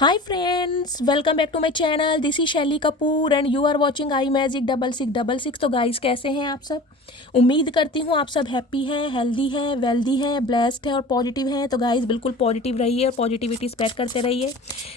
Hi friends, welcome back to my channel. This is Shaily Kapoor and you are watching I magic 6666। तो guys कैसे हैं आप सब। उम्मीद करती हूँ आप सब हैप्पी हैं, हेल्दी हैं, वेल्दी हैं, ब्लेस्ड हैं और पॉजिटिव हैं। तो गाइस बिल्कुल पॉजिटिव रहिए और पॉजिटिविटी स्प्रेड करते रहिए।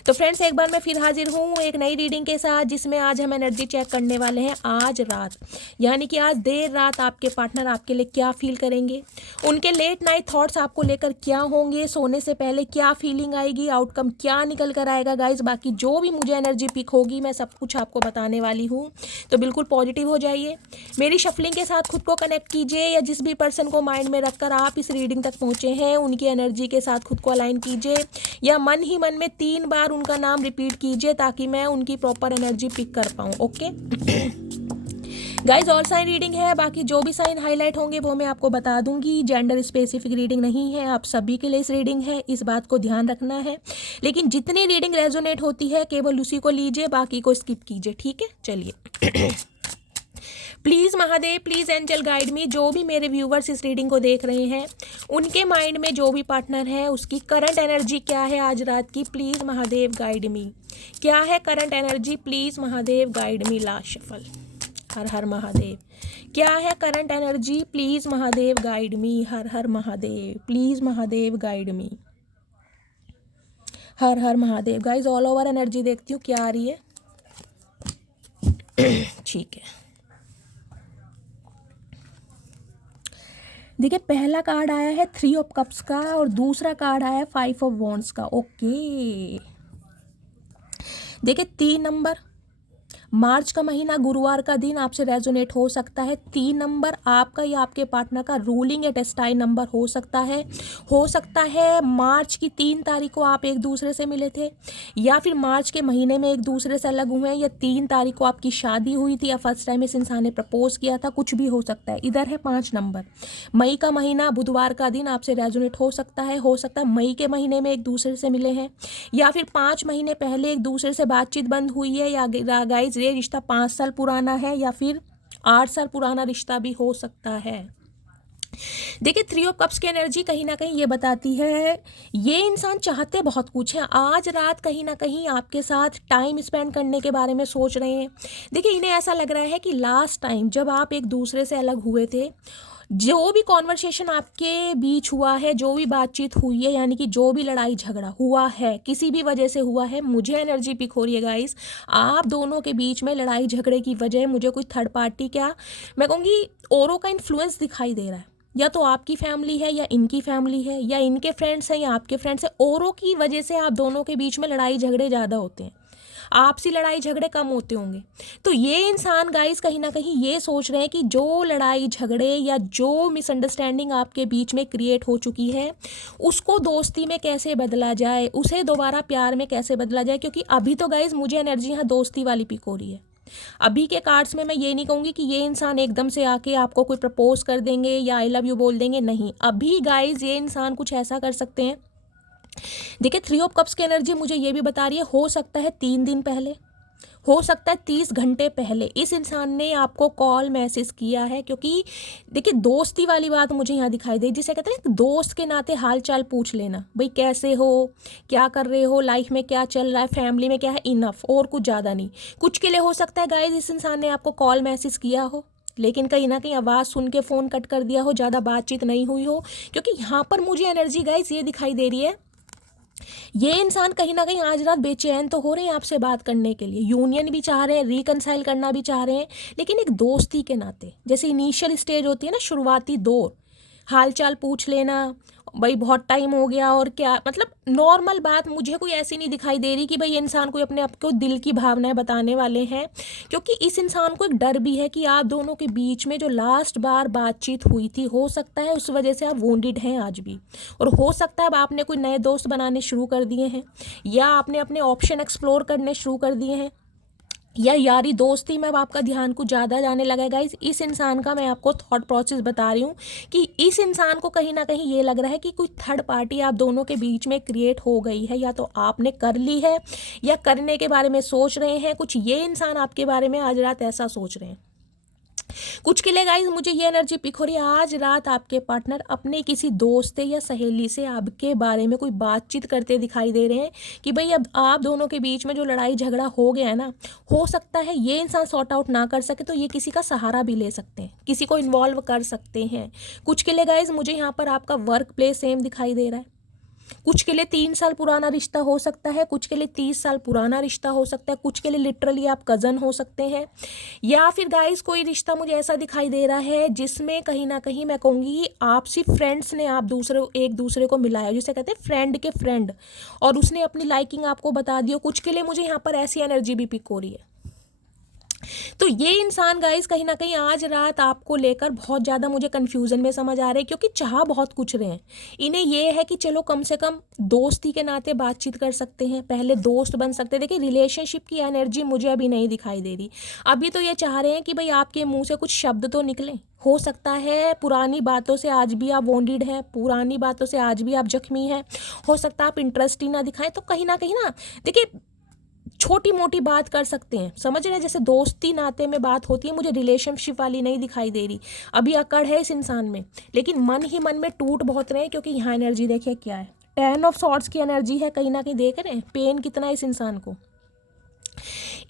तो फ्रेंड्स एक बार मैं फिर हाजिर हूँ एक नई रीडिंग के साथ, जिसमें आज हम एनर्जी चेक करने वाले हैं आज रात, यानी कि आज देर रात आपके पार्टनर आपके लिए क्या फील करेंगे, उनके लेट नाइट थॉट्स आपको लेकर क्या होंगे, सोने से पहले क्या फीलिंग आएगी, आउटकम क्या निकल कर आएगा गाइस। बाकी जो भी मुझे एनर्जी पिक होगी मैं सब कुछ आपको बताने वाली हूँ, तो बिल्कुल पॉजिटिव हो जाइए। मेरी शफलिंग के साथ खुद को कनेक्ट कीजिए, या जिस भी पर्सन को माइंड में रखकर आप इस रीडिंग तक पहुँचे हैं उनकी एनर्जी के साथ खुद को अलाइन कीजिए, या मन ही मन में 3 बार उनका नाम रिपीट कीजिए ताकि मैं उनकी प्रॉपर एनर्जी पिक कर पाऊँ। Okay guys all sign reading है, बाकी जो भी साइन हाईलाइट होंगे वो मैं आपको बता दूंगी। जेंडर स्पेसिफिक रीडिंग नहीं है, आप सभी के लिए इस रीडिंग है, इस बात को ध्यान रखना है। लेकिन जितनी रीडिंग रेजोनेट होती है केवल उसी को लीजिए, बाकी को स्किप कीजिए, ठीक है। चलिए please Mahadev, please angel guide me. जो भी मेरे व्यूवर्स इस रीडिंग को देख रहे हैं उनके माइंड में जो भी पार्टनर है उसकी करंट एनर्जी क्या है आज रात की, प्लीज़ महादेव गाइड मी। क्या है current energy, please Mahadev guide me. Last shuffle. हर हर महादेव। क्या है current energy, please Mahadev guide me. हर हर Mahadev, please Mahadev guide me. हर हर Mahadev. Guys all over energy देखती हूँ क्या आ रही है। ठीक है, देखिए पहला कार्ड आया है 3 ऑफ कप्स का और दूसरा कार्ड आया है 5 ऑफ वॉन्ड्स का। ओके देखिए 3 नंबर, मार्च का महीना, गुरुवार का दिन आपसे रेजोनेट हो सकता है। 3 नंबर आपका या आपके पार्टनर का रूलिंग या टेस्टाइल नंबर हो सकता है मार्च की 3 तारीख को आप एक दूसरे से मिले थे, या फिर मार्च के महीने में एक दूसरे से अलग हुए हैं, या 3 तारीख को आपकी शादी हुई थी, या फर्स्ट टाइम इस इंसान ने प्रपोज किया था, कुछ भी हो सकता है। इधर है 5 नंबर, मई का महीना, बुधवार का दिन आपसे रेजोनेट हो सकता है मई के महीने में एक दूसरे से मिले हैं, या फिर 5 महीने पहले एक दूसरे से बातचीत बंद हुई है, या गाइज ये रिश्ता 5 साल पुराना है, या फिर 8 साल पुराना रिश्ता भी हो सकता है। देखिए 3 ऑफ कप्स की एनर्जी कहीं ना कहीं ये बताती है ये इंसान चाहते बहुत कुछ है। आज रात कहीं ना कहीं आपके साथ टाइम स्पेंड करने के बारे में सोच रहे हैं। देखिए इन्हें ऐसा लग रहा है कि लास्ट टाइम जब आप एक दूसरे से अलग हुए थे, जो भी कॉन्वर्सेशन आपके बीच हुआ है, जो भी बातचीत हुई है, यानी कि जो भी लड़ाई झगड़ा हुआ है किसी भी वजह से हुआ है, मुझे एनर्जी पिक हो रही है गाइस, आप दोनों के बीच में लड़ाई झगड़े की वजह मुझे कोई थर्ड पार्टी, क्या मैं कहूँगी औरों का इन्फ्लुएंस दिखाई दे रहा है। या तो आपकी फैमिली है, या इनकी फैमिली है, या इनके फ्रेंड्स हैं, या आपके फ्रेंड्स हैं। औरों की वजह से आप दोनों के बीच में लड़ाई झगड़े ज़्यादा होते हैं, आपसी लड़ाई झगड़े कम होते होंगे। तो ये इंसान गाइस कहीं ना कहीं ये सोच रहे हैं कि जो लड़ाई झगड़े या जो मिसअंडरस्टैंडिंग आपके बीच में क्रिएट हो चुकी है उसको दोस्ती में कैसे बदला जाए, उसे दोबारा प्यार में कैसे बदला जाए। क्योंकि अभी तो गाइस मुझे एनर्जी यहाँ दोस्ती वाली पिक हो रही है। अभी के कार्ड्स में मैं ये नहीं कहूँगी कि ये इंसान एकदम से आके आपको कोई प्रपोज कर देंगे या आई लव यू बोल देंगे, नहीं। अभी गाइस ये इंसान कुछ ऐसा कर सकते हैं। देखिए 3 ऑफ कप्स की एनर्जी मुझे ये भी बता रही है, हो सकता है 3 दिन पहले, हो सकता है 30 घंटे पहले इस इंसान ने आपको कॉल मैसेज किया है। क्योंकि देखिए दोस्ती वाली बात मुझे यहाँ दिखाई दे, जिसे कहते हैं दोस्त के नाते हाल चाल पूछ लेना, भाई कैसे हो, क्या कर रहे हो, लाइफ में क्या चल रहा है, फैमिली में क्या है, इनफ, और कुछ ज़्यादा नहीं। कुछ के लिए हो सकता है गाइस इस इंसान ने आपको कॉल मैसेज किया हो, लेकिन कहीं ना कहीं आवाज़ सुन के फ़ोन कट कर दिया हो, ज़्यादा बातचीत नहीं हुई हो। क्योंकि यहाँ पर मुझे एनर्जी गाइस ये दिखाई दे रही है, ये इंसान कहीं ना कहीं आज रात बेचैन तो हो रहे हैं आपसे बात करने के लिए, यूनियन भी चाह रहे हैं, रिकनसाइल करना भी चाह रहे हैं, लेकिन एक दोस्ती के नाते, जैसे इनिशियल स्टेज होती है ना, शुरुआती दौर, हालचाल पूछ लेना, भाई बहुत टाइम हो गया और क्या, मतलब नॉर्मल बात। मुझे कोई ऐसी नहीं दिखाई दे रही कि भाई इंसान कोई अपने आप को दिल की भावनाएं बताने वाले हैं। क्योंकि इस इंसान को एक डर भी है कि आप दोनों के बीच में जो लास्ट बार बातचीत हुई थी, हो सकता है उस वजह से आप वोंडेड हैं आज भी, और हो सकता है अब आपने कोई नए दोस्त बनाने शुरू कर दिए हैं, या आपने अपने ऑप्शन एक्सप्लोर करने शुरू कर दिए हैं, या यारी दोस्ती में अब आपका ध्यान कुछ ज़्यादा जाने लगा है। गाइस इस इंसान का मैं आपको थॉट प्रोसेस बता रही हूँ कि इस इंसान को कहीं ना कहीं ये लग रहा है कि कोई थर्ड पार्टी आप दोनों के बीच में क्रिएट हो गई है, या तो आपने कर ली है या करने के बारे में सोच रहे हैं। कुछ ये इंसान आपके बारे में आज रात ऐसा सोच रहे हैं। कुछ के लिए गाइज मुझे ये एनर्जी पिक हो रही है, आज रात आपके पार्टनर अपने किसी दोस्त या सहेली से आपके बारे में कोई बातचीत करते दिखाई दे रहे हैं कि भाई अब आप दोनों के बीच में जो लड़ाई झगड़ा हो गया है ना, हो सकता है ये इंसान सॉर्ट आउट ना कर सके तो ये किसी का सहारा भी ले सकते हैं, किसी को इन्वॉल्व कर सकते हैं। कुछ के लिए गाइज मुझे यहाँ पर आपका वर्क प्लेस सेम दिखाई दे रहा है। कुछ के लिए 3 साल पुराना रिश्ता हो सकता है, कुछ के लिए 30 साल पुराना रिश्ता हो सकता है, कुछ के लिए लिटरली आप कज़न हो सकते हैं, या फिर गाइस कोई रिश्ता मुझे ऐसा दिखाई दे रहा है जिसमें कहीं ना कहीं मैं कहूँगी आपसी फ्रेंड्स ने आप एक दूसरे को मिलाया, जिसे कहते हैं फ्रेंड के फ्रेंड, और उसने अपनी लाइकिंग आपको बता दी हो। कुछ के लिए मुझे यहाँ पर ऐसी एनर्जी भी पिक हो रही है। तो ये इंसान गाइस कहीं ना कहीं आज रात आपको लेकर बहुत ज़्यादा मुझे कन्फ्यूज़न में समझ आ रहे हैं, क्योंकि चाह बहुत कुछ रहे हैं। इन्हें ये है कि चलो कम से कम दोस्ती के नाते बातचीत कर सकते हैं, पहले दोस्त बन सकते हैं। देखिए रिलेशनशिप की एनर्जी मुझे अभी नहीं दिखाई दे रही। अभी तो ये चाह रहे हैं कि भाई आपके मुंह से कुछ शब्द तो निकलें। हो सकता है पुरानी बातों से आज भी आप वॉन्डेड हैं, पुरानी बातों से आज भी आप जख्मी हैं, हो सकता है आप इंटरेस्ट ही ना दिखाएं। तो कहीं ना देखिए छोटी मोटी बात कर सकते हैं, समझ रहे हैं, जैसे दोस्ती नाते में बात होती है। मुझे रिलेशनशिप वाली नहीं दिखाई दे रही। अभी अकड़ है इस इंसान में, लेकिन मन ही मन में टूट बहुत रहे हैं, क्योंकि यहाँ एनर्जी देखिए क्या है, 10 ऑफ सॉर्ड्स की एनर्जी है। कहीं ना कहीं देख रहे हैं पेन कितना है इस इंसान को।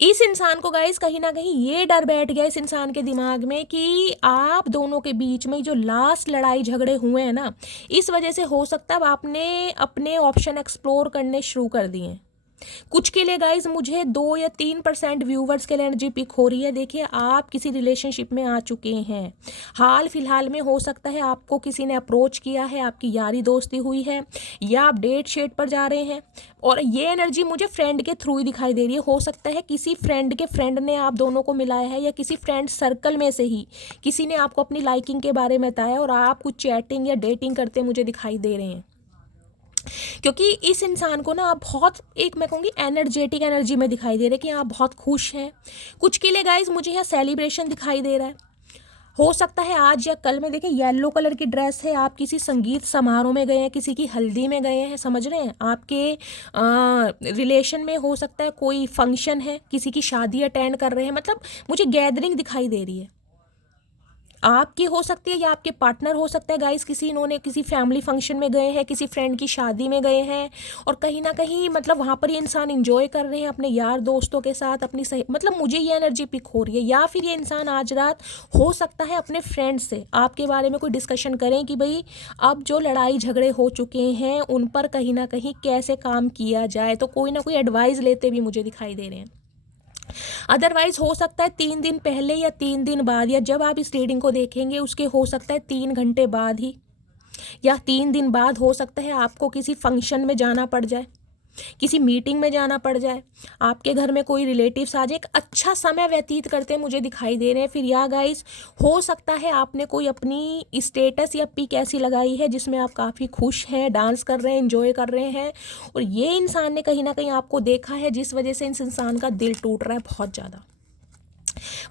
इस इंसान को गाइस कहीं ना कहीं ये डर बैठ गया इस इंसान के दिमाग में कि आप दोनों के बीच में जो लास्ट लड़ाई झगड़े हुए हैं ना, इस वजह से हो सकता है आपने अपने ऑप्शन एक्सप्लोर करने शुरू कर दिए हैं। कुछ के लिए गाइज मुझे 2 या 3% व्यूवर्स के लिए एनर्जी पिक हो रही है। देखिए आप किसी रिलेशनशिप में आ चुके हैं, हाल फिलहाल में हो सकता है आपको किसी ने अप्रोच किया है, आपकी यारी दोस्ती हुई है, या आप डेट शेट पर जा रहे हैं, और ये एनर्जी मुझे फ्रेंड के थ्रू ही दिखाई दे रही है। हो सकता है किसी फ्रेंड के फ्रेंड ने आप दोनों को मिलाया है, या किसी फ्रेंड सर्कल में से ही किसी ने आपको अपनी लाइकिंग के बारे में बताया और आप कुछ चैटिंग या डेटिंग करते मुझे दिखाई दे रहे हैं। क्योंकि इस इंसान को ना आप बहुत एक मैं कहूँगी एनर्जेटिक एनर्जी में दिखाई दे रहे हैं कि आप बहुत खुश हैं। कुछ के लिए गाइज मुझे यहाँ सेलिब्रेशन दिखाई दे रहा है। हो सकता है आज या कल में, देखिए येलो कलर की ड्रेस है, आप किसी संगीत समारोह में गए हैं, किसी की हल्दी में गए हैं, समझ रहे हैं, आपके रिलेशन में हो सकता है कोई फंक्शन है, किसी की शादी अटेंड कर रहे हैं, मतलब मुझे गैदरिंग दिखाई दे रही है। आपकी हो सकती है या आपके पार्टनर हो सकता है गाइस, इन्होंने किसी फैमिली फंक्शन में गए हैं, किसी फ्रेंड की शादी में गए हैं, और कहीं ना कहीं मतलब वहाँ पर ये इंसान एंजॉय कर रहे हैं अपने यार दोस्तों के साथ, अपनी सही मतलब मुझे ये एनर्जी पिक हो रही है। या फिर ये इंसान आज रात हो सकता है अपने फ्रेंड से आपके बारे में कोई डिस्कशन करें कि भाई अब जो लड़ाई झगड़े हो चुके हैं उन पर कहीं ना कहीं कैसे काम किया जाए, तो कोई ना कोई एडवाइस लेते भी मुझे दिखाई दे रहे हैं। अदरवाइज हो सकता है 3 दिन पहले या 3 दिन बाद, या जब आप इस रीडिंग को देखेंगे उसके हो सकता है 3 घंटे बाद ही या 3 दिन बाद हो सकता है आपको किसी फंक्शन में जाना पड़ जाए, किसी मीटिंग में जाना पड़ जाए, आपके घर में कोई रिलेटिव्स आ जाए, एक अच्छा समय व्यतीत करते मुझे दिखाई दे रहे हैं। फिर या गाइस हो सकता है आपने कोई अपनी स्टेटस या पिक ऐसी लगाई है जिसमें आप काफ़ी खुश हैं, डांस कर रहे हैं, एंजॉय कर रहे हैं, और ये इंसान ने कहीं ना कहीं आपको देखा है, जिस वजह से इस इंसान का दिल टूट रहा है बहुत ज़्यादा।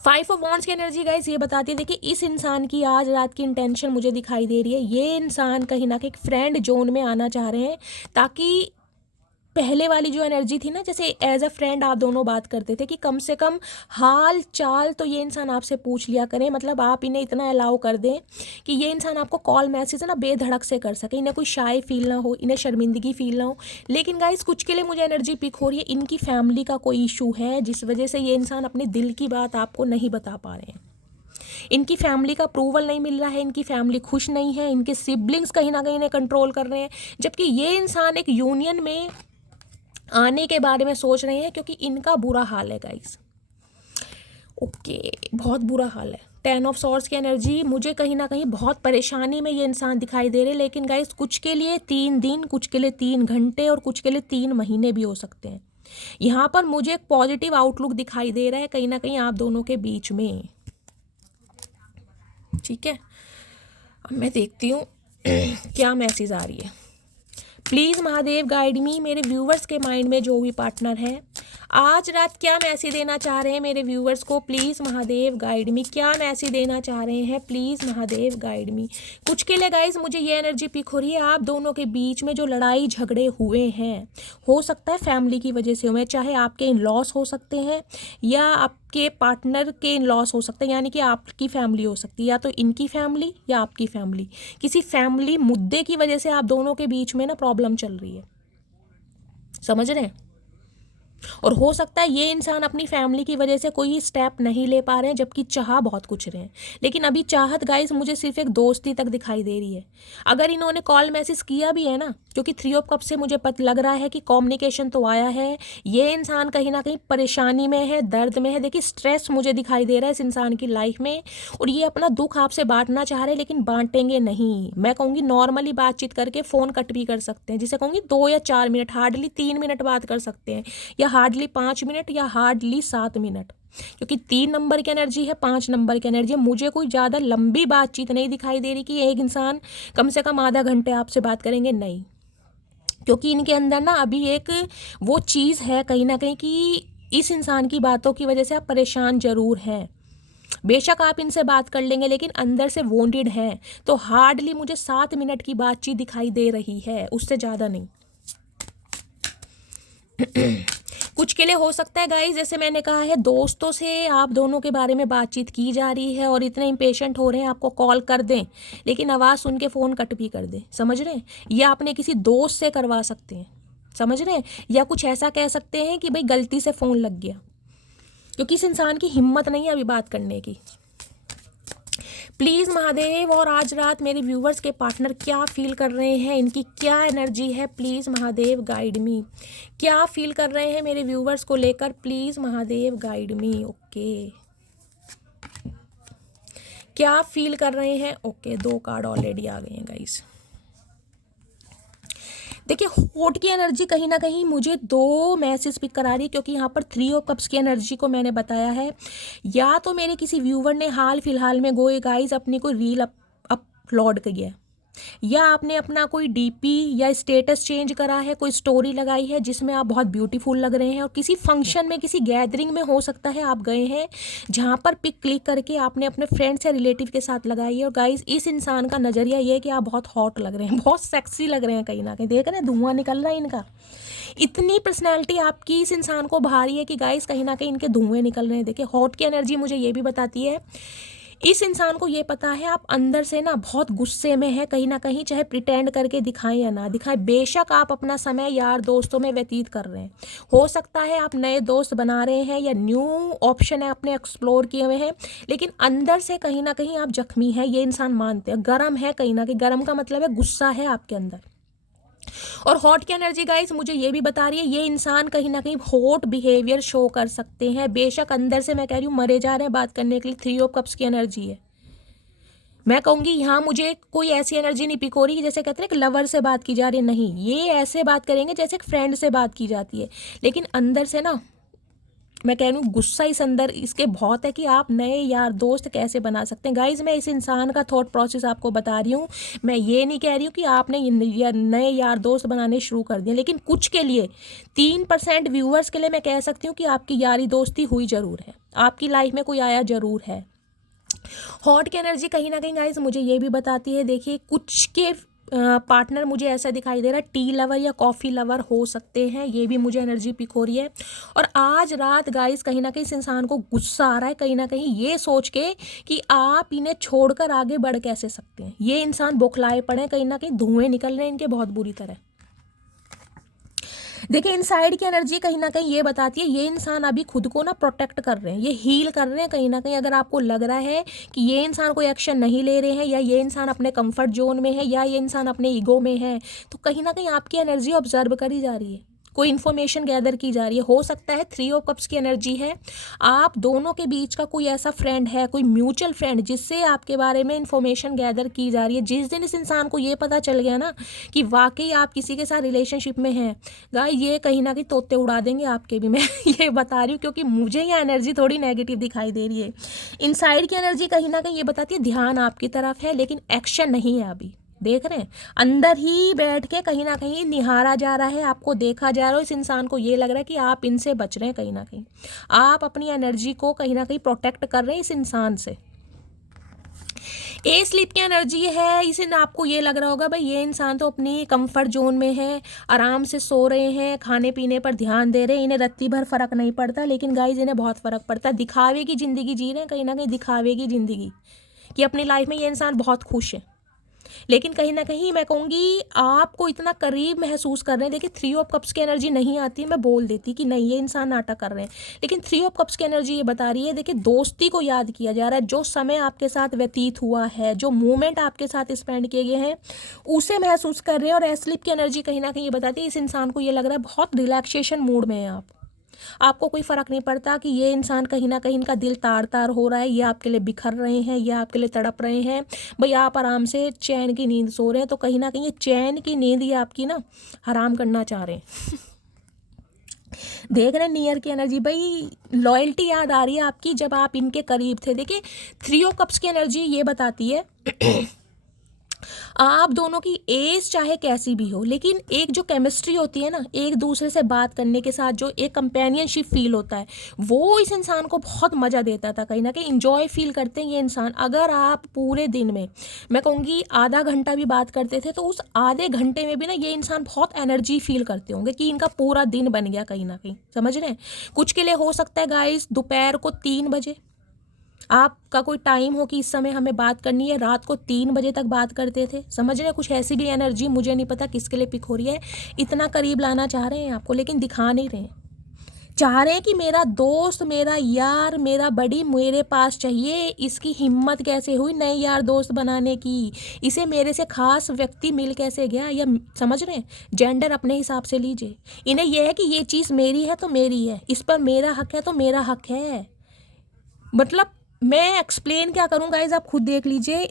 5 ऑफ वॉन्ड्स की एनर्जी गाइस ये बताती है, देखिए इस इंसान की आज रात की इंटेंशन मुझे दिखाई दे रही है। ये इंसान कहीं ना कहीं फ्रेंड जोन में आना चाह रहे हैं, ताकि पहले वाली जो एनर्जी थी ना, जैसे एज अ फ्रेंड आप दोनों बात करते थे कि कम से कम हाल चाल तो ये इंसान आपसे पूछ लिया करें, मतलब आप इन्हें इतना अलाउ कर दें कि ये इंसान आपको कॉल मैसेज ना बेधड़क से कर सके, इन्हें कोई शाय फील ना हो, इन्हें शर्मिंदगी फील ना हो। लेकिन गाइस कुछ के लिए मुझे एनर्जी पिक हो रही है, इनकी फैमिली का कोई इशू है जिस वजह से ये इंसान अपने दिल की बात आपको नहीं बता पा रहे हैं। इनकी फैमिली का अप्रूवल नहीं मिल रहा है, इनकी फैमिली खुश नहीं है, इनके सिबलिंग्स कहीं ना कहीं इन्हें कंट्रोल कर रहे हैं, जबकि ये इंसान एक यूनियन में आने के बारे में सोच रहे हैं, क्योंकि इनका बुरा हाल है गाइस। ओके बहुत बुरा हाल है। 10 ऑफ सॉर्ड्स की एनर्जी मुझे कहीं ना कहीं बहुत परेशानी में ये इंसान दिखाई दे रहे हैं। लेकिन गाइस कुछ के लिए 3 दिन, कुछ के लिए 3 घंटे, और कुछ के लिए 3 महीने भी हो सकते हैं। यहाँ पर मुझे एक पॉजिटिव आउटलुक दिखाई दे रहा है कहीं ना कहीं आप दोनों के बीच में। ठीक है, अब मैं देखती हूँ क्या मैसेज आ रही है। Please Mahadev guide me. मेरे व्यूवर्स के माइंड में जो भी पार्टनर है आज रात क्या मैसेज देना चाह रहे हैं मेरे व्यूवर्स को, प्लीज़ महादेव गाइड मी। क्या मैसेज देना चाह रहे हैं, प्लीज़ महादेव गाइड मी। कुछ के लिए गाइज मुझे ये एनर्जी पिक हो रही है, आप दोनों के बीच में जो लड़ाई झगड़े हुए हैं, हो सकता है फैमिली की वजह से हुए, चाहे आपके इन लॉस हो सकते हैं या आपके पार्टनर के इन लॉस हो सकते हैं, यानी कि आपकी फैमिली हो सकती है, या तो इनकी फैमिली या आपकी फैमिली। किसी फैमिली मुद्दे की वजह से आप दोनों के बीच में ना प्रॉब्लम चल रही है, समझ रहे हैं। और हो सकता है ये इंसान अपनी फैमिली की वजह से कोई स्टेप नहीं ले पा रहे हैं, जबकि चाह बहुत कुछ रहे हैं। लेकिन अभी चाहत गाइस मुझे सिर्फ एक दोस्ती तक दिखाई दे रही है। अगर इन्होंने कॉल मैसेज किया भी है ना, क्योंकि 3 ऑफ कप्स से मुझे पता लग रहा है कि कम्युनिकेशन तो आया है, ये इंसान कहीं ना कहीं परेशानी में है, दर्द में है। देखिए स्ट्रेस मुझे दिखाई दे रहा है इस इंसान की लाइफ में, और ये अपना दुख आपसे बांटना चाह रहे हैं, लेकिन बांटेंगे नहीं। मैं कहूँगी नॉर्मली बातचीत करके फ़ोन कट भी कर सकते हैं, जिसे कहूँगी 2 या 4 मिनट, हार्डली 3 मिनट बात कर सकते हैं, या हार्डली 5 मिनट, या हार्डली 7 मिनट, क्योंकि 3 नंबर की एनर्जी है, 5 नंबर की एनर्जी है। मुझे कोई ज़्यादा लंबी बातचीत नहीं दिखाई दे रही कि एक इंसान कम से कम आधा घंटे आपसे बात करेंगे, नहीं। क्योंकि इनके अंदर ना अभी एक वो चीज़ है कहीं ना कहीं कि इस इंसान की बातों की वजह से आप परेशान जरूर हैं। बेशक आप इनसे बात कर लेंगे, लेकिन अंदर से वॉन्टेड है। तो हार्डली मुझे 7 मिनट की बातचीत दिखाई दे रही है, उससे ज़्यादा नहीं। कुछ के लिए हो सकता है गाइस, जैसे मैंने कहा है, दोस्तों से आप दोनों के बारे में बातचीत की जा रही है और इतने इम्पेशेंट हो रहे हैं आपको कॉल कर दें, लेकिन आवाज़ सुन के फ़ोन कट भी कर दें, समझ रहे हैं। या अपने किसी दोस्त से करवा सकते हैं, समझ रहे हैं। या कुछ ऐसा कह सकते हैं कि भाई गलती से फ़ोन लग गया, क्योंकि इस इंसान की हिम्मत नहीं है अभी बात करने की। प्लीज़ महादेव, और आज रात मेरे व्यूवर्स के पार्टनर क्या फील कर रहे हैं, इनकी क्या एनर्जी है, प्लीज़ महादेव गाइड मी। क्या फील कर रहे हैं मेरे व्यूवर्स को लेकर, please Mahadev guide me. Okay, क्या फील कर रहे हैं। ओके, 2 कार्ड ऑलरेडी आ गए हैं गाइस। देखिए होट की एनर्जी कहीं ना कहीं मुझे 2 मैसेज पिक करा रही है, क्योंकि यहाँ पर 3 ऑफ कप्स की एनर्जी को मैंने बताया है। या तो मेरे किसी व्यूवर ने हाल फिलहाल में गोए गाइस अपनी कोई रील अपलोड की है, या आपने अपना कोई डीपी या स्टेटस चेंज करा है, कोई स्टोरी लगाई है जिसमें आप बहुत ब्यूटीफुल लग रहे हैं, और किसी फंक्शन में, किसी गैदरिंग में हो सकता है आप गए हैं, जहां पर पिक क्लिक करके आपने अपने फ्रेंड्स या रिलेटिव के साथ लगाई है। और गाइस इस इंसान का नज़रिया ये है कि आप बहुत हॉट लग रहे हैं, बहुत सेक्सी लग रहे हैं, कहीं ना कहीं देख रहे हैं धुआं निकल रहा है इनका। इतनी पर्सनैलिटी आपकी इस इंसान को भारी है कि गाइस कहीं ना कहीं इनके धुएं निकल रहे हैं। देखिए हॉट की एनर्जी मुझे ये भी बताती है, इस इंसान को ये पता है आप अंदर से ना बहुत गुस्से में है कहीं ना कहीं, चाहे प्रिटेंड करके दिखाएं या ना दिखाएं। बेशक आप अपना समय यार दोस्तों में व्यतीत कर रहे हैं, हो सकता है आप नए दोस्त बना रहे हैं या न्यू ऑप्शन है अपने एक्सप्लोर किए हुए हैं, लेकिन अंदर से कहीं ना कहीं आप जख्मी हैं, ये इंसान मानते हैं। गर्म है कहीं ना कहीं, गर्म का मतलब है गुस्सा है आपके अंदर। और हॉट की एनर्जी गाइस मुझे ये भी बता रही है, ये इंसान कहीं ना कहीं हॉट बिहेवियर शो कर सकते हैं। बेशक अंदर से मैं कह रही हूँ मरे जा रहे हैं बात करने के लिए। 3 ऑफ कप्स की एनर्जी है। मैं कहूँगी यहाँ मुझे कोई ऐसी एनर्जी नहीं पिक हो रही जैसे कहते हैं कि लवर से बात की जा रही है, नहीं, ये ऐसे बात करेंगे जैसे एक फ्रेंड से बात की जाती है, लेकिन अंदर से ना मैं कह रही हूँ गुस्सा इस अंदर इसके बहुत है कि आप नए यार दोस्त कैसे बना सकते हैं। गाइज मैं इस इंसान का थॉट प्रोसेस आपको बता रही हूँ, मैं ये नहीं कह रही हूँ कि आपने नए यार दोस्त बनाने शुरू कर दिए, लेकिन कुछ के लिए 3% व्यूअर्स के लिए मैं कह सकती हूँ कि आपकी यारी दोस्ती हुई ज़रूर है, आपकी लाइफ में कोई आया ज़रूर है। हॉट की एनर्जी कहीं ना कहीं गाइज मुझे ये भी बताती है, देखिए कुछ के पार्टनर मुझे ऐसा दिखाई दे रहा है टी लवर या कॉफ़ी लवर हो सकते हैं, ये भी मुझे एनर्जी पिक हो रही है। और आज रात गाइस कहीं ना कहीं इस इंसान को गुस्सा आ रहा है कहीं ना कहीं ये सोच के कि आप इन्हें छोड़कर आगे बढ़ कैसे सकते हैं। ये इंसान बौखलाए पड़े, कहीं ना कहीं धुएं निकल रहे हैं इनके बहुत बुरी तरह। देखिए इनसाइड की एनर्जी कहीं ना कहीं ये बताती है ये इंसान अभी खुद को ना प्रोटेक्ट कर रहे हैं, ये हील कर रहे हैं कहीं ना कहीं। अगर आपको लग रहा है कि ये इंसान कोई एक्शन नहीं ले रहे हैं, या ये इंसान अपने कंफर्ट जोन में है, या ये इंसान अपने ईगो में है, तो कहीं ना कहीं आपकी एनर्जी ऑब्जर्व करी जा रही है, कोई इन्फॉर्मेशन गैदर की जा रही है। हो सकता है 3 ऑफ कप्स की एनर्जी है, आप दोनों के बीच का कोई ऐसा फ्रेंड है, कोई म्यूचुअल फ्रेंड जिससे आपके बारे में इन्फॉर्मेशन गैदर की जा रही है। जिस दिन इस इंसान को ये पता चल गया ना कि वाकई आप किसी के साथ रिलेशनशिप में हैं, गाइस ये कहीं ना कहीं तोते उड़ा देंगे आपके भी, मैं ये बता रही हूँ, क्योंकि मुझे ये एनर्जी थोड़ी नेगेटिव दिखाई दे रही है। इनसाइड की एनर्जी कहीं ना कहीं ये बताती है ध्यान आपकी तरफ है, लेकिन एक्शन नहीं है अभी। देख रहे हैं, अंदर ही बैठ के कहीं ना कहीं निहारा जा रहा है, आपको देखा जा रहा है। इस इंसान को ये लग रहा है कि आप इनसे बच रहे हैं, कहीं ना कहीं आप अपनी एनर्जी को कहीं ना कहीं प्रोटेक्ट कर रहे हैं इस इंसान से। ए स्लीप की एनर्जी है, इसे ना आपको ये लग रहा होगा भाई ये इंसान तो अपनी कंफर्ट जोन में है, आराम से सो रहे हैं, खाने पीने पर ध्यान दे रहे हैं, इन्हें रत्ती भर फर्क नहीं पड़ता। लेकिन गाइज इन्हें बहुत फर्क पड़ता है, दिखावे की ज़िंदगी जी रहे हैं, कहीं ना कहीं दिखावे की ज़िंदगी कि अपनी लाइफ में ये इंसान बहुत खुश है। लेकिन कहीं ना कहीं मैं कहूँगी आपको इतना करीब महसूस कर रहे हैं। देखिए 3 ऑफ कप्स की एनर्जी नहीं आती, मैं बोल देती कि नहीं ये इंसान नाटक कर रहे हैं, लेकिन 3 ऑफ कप्स की एनर्जी ये बता रही है। देखिए दोस्ती को याद किया जा रहा है, जो समय आपके साथ व्यतीत हुआ है, जो मोमेंट आपके साथ स्पेंड किए गए हैं उसे महसूस कर रहे हैं। और एस्लीप की एनर्जी कहीं ना कहीं ये बताती है इस इंसान को ये लग रहा है बहुत रिलैक्सेशन मूड में है आपको कोई फ़र्क नहीं पड़ता कि ये इंसान कहीं ना कहीं इनका दिल तार तार हो रहा है, ये आपके लिए बिखर रहे हैं, ये आपके लिए तड़प रहे हैं। भाई आप आराम से चैन की नींद सो रहे हैं, तो कहीं ना कहीं ये चैन की नींद ये आपकी ना हराम करना चाह रहे हैं। देख रहे हैं नियर की एनर्जी, भाई लॉयल्टी याद आ रही है आपकी जब आप इनके करीब थे। देखिए 3 ऑफ कप्स की एनर्जी ये बताती है आप दोनों की एज चाहे कैसी भी हो, लेकिन एक जो केमिस्ट्री होती है ना, एक दूसरे से बात करने के साथ जो एक कंपेनियनशिप फील होता है, वो इस इंसान को बहुत मज़ा देता था। कहीं ना कहीं इंजॉय फील करते हैं ये इंसान। अगर आप पूरे दिन में मैं कहूँगी आधा घंटा भी बात करते थे, तो उस आधे घंटे में भी ना ये इंसान बहुत एनर्जी फील करते होंगे कि इनका पूरा दिन बन गया कहीं ना कहीं, समझ रहे हैं। कुछ के लिए हो सकता है गाइस दोपहर को 3 बजे आपका कोई टाइम हो कि इस समय हमें बात करनी है, रात को 3 बजे तक बात करते थे, समझ रहे हैं। कुछ ऐसी भी एनर्जी मुझे नहीं पता किसके लिए पिक हो रही है, इतना करीब लाना चाह रहे हैं आपको, लेकिन दिखा नहीं रहे हैं। चाह रहे हैं कि मेरा दोस्त, मेरा यार, मेरा बड़ी मेरे पास चाहिए। इसकी हिम्मत कैसे हुई नए यार दोस्त बनाने की, इसे मेरे से खास व्यक्ति मिल कैसे गया, या समझ रहे हैं। जेंडर अपने हिसाब से लीजिए, इन्हें यह है कि ये चीज़ मेरी है तो मेरी है, इस पर मेरा हक है तो मेरा हक है। मतलब मैं एक्सप्लेन क्या करूँ गाइज, आप खुद देख लीजिए।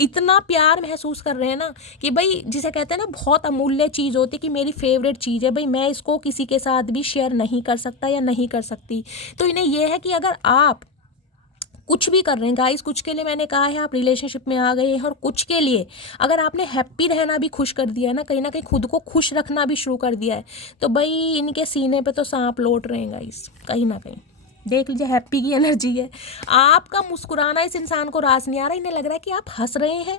इतना प्यार महसूस कर रहे हैं ना कि भाई जिसे कहते हैं ना बहुत अमूल्य चीज़ होती है कि मेरी फेवरेट चीज़ है, भाई मैं इसको किसी के साथ भी शेयर नहीं कर सकता या नहीं कर सकती। तो इन्हें यह है कि अगर आप कुछ भी कर रहे हैं गाइस, कुछ के लिए मैंने कहा है आप रिलेशनशिप में आ गए हैं, और कुछ के लिए अगर आपने हैप्पी रहना भी खुश कर दिया है ना कहीं खुद को खुश रखना भी शुरू कर दिया है, तो भाई इनके सीने पे तो सांप लौट रहे हैं गाइस। कहीं ना कहीं देख लीजिए हैप्पी की एनर्जी है। आपका मुस्कुराना इस इंसान को रास नहीं आ रहा, इन्हें लग रहा है कि आप हंस रहे हैं,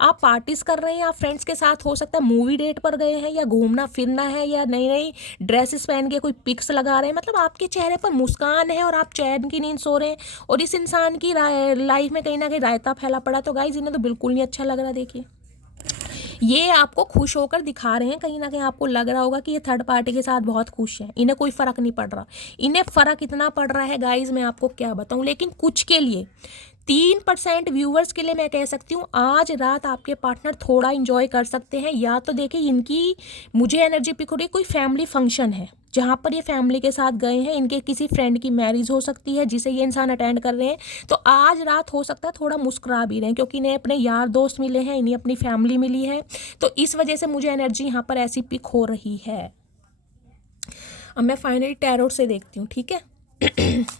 आप पार्टीज कर रहे हैं, आप फ्रेंड्स के साथ हो सकता है मूवी डेट पर गए हैं, या घूमना फिरना है, या नई नई ड्रेसेस पहन के कोई पिक्स लगा रहे हैं। मतलब आपके चेहरे पर मुस्कान है और आप चैन की नींद सो रहे हैं, और इस इंसान की लाइफ में कहीं ना कहीं रायता फैला पड़ा। तो गाइज इन्हें तो बिल्कुल नहीं अच्छा लग रहा। देखिए ये आपको खुश होकर दिखा रहे हैं, कहीं ना कहीं आपको लग रहा होगा कि ये थर्ड पार्टी के साथ बहुत खुश है, इन्हें कोई फ़र्क नहीं पड़ रहा। इन्हें फ़र्क इतना पड़ रहा है गाइज मैं आपको क्या बताऊं। लेकिन कुछ के लिए 3% व्यूवर्स के लिए मैं कह सकती हूँ आज रात आपके पार्टनर थोड़ा इंजॉय कर सकते हैं। या तो देखिए इनकी मुझे एनर्जी पिक हो रही, कोई फैमिली फंक्शन है जहाँ पर ये फैमिली के साथ गए हैं, इनके किसी फ्रेंड की मैरिज हो सकती है जिसे ये इंसान अटेंड कर रहे हैं। तो आज रात हो सकता है थोड़ा मुस्कुरा भी रहे हैं, क्योंकि इन्हें अपने यार दोस्त मिले हैं, इन्हें अपनी फैमिली मिली है। तो इस वजह से मुझे एनर्जी यहाँ पर ऐसी पिक हो रही है। अब मैं फाइनली टैरोट से देखती हूँ, ठीक है।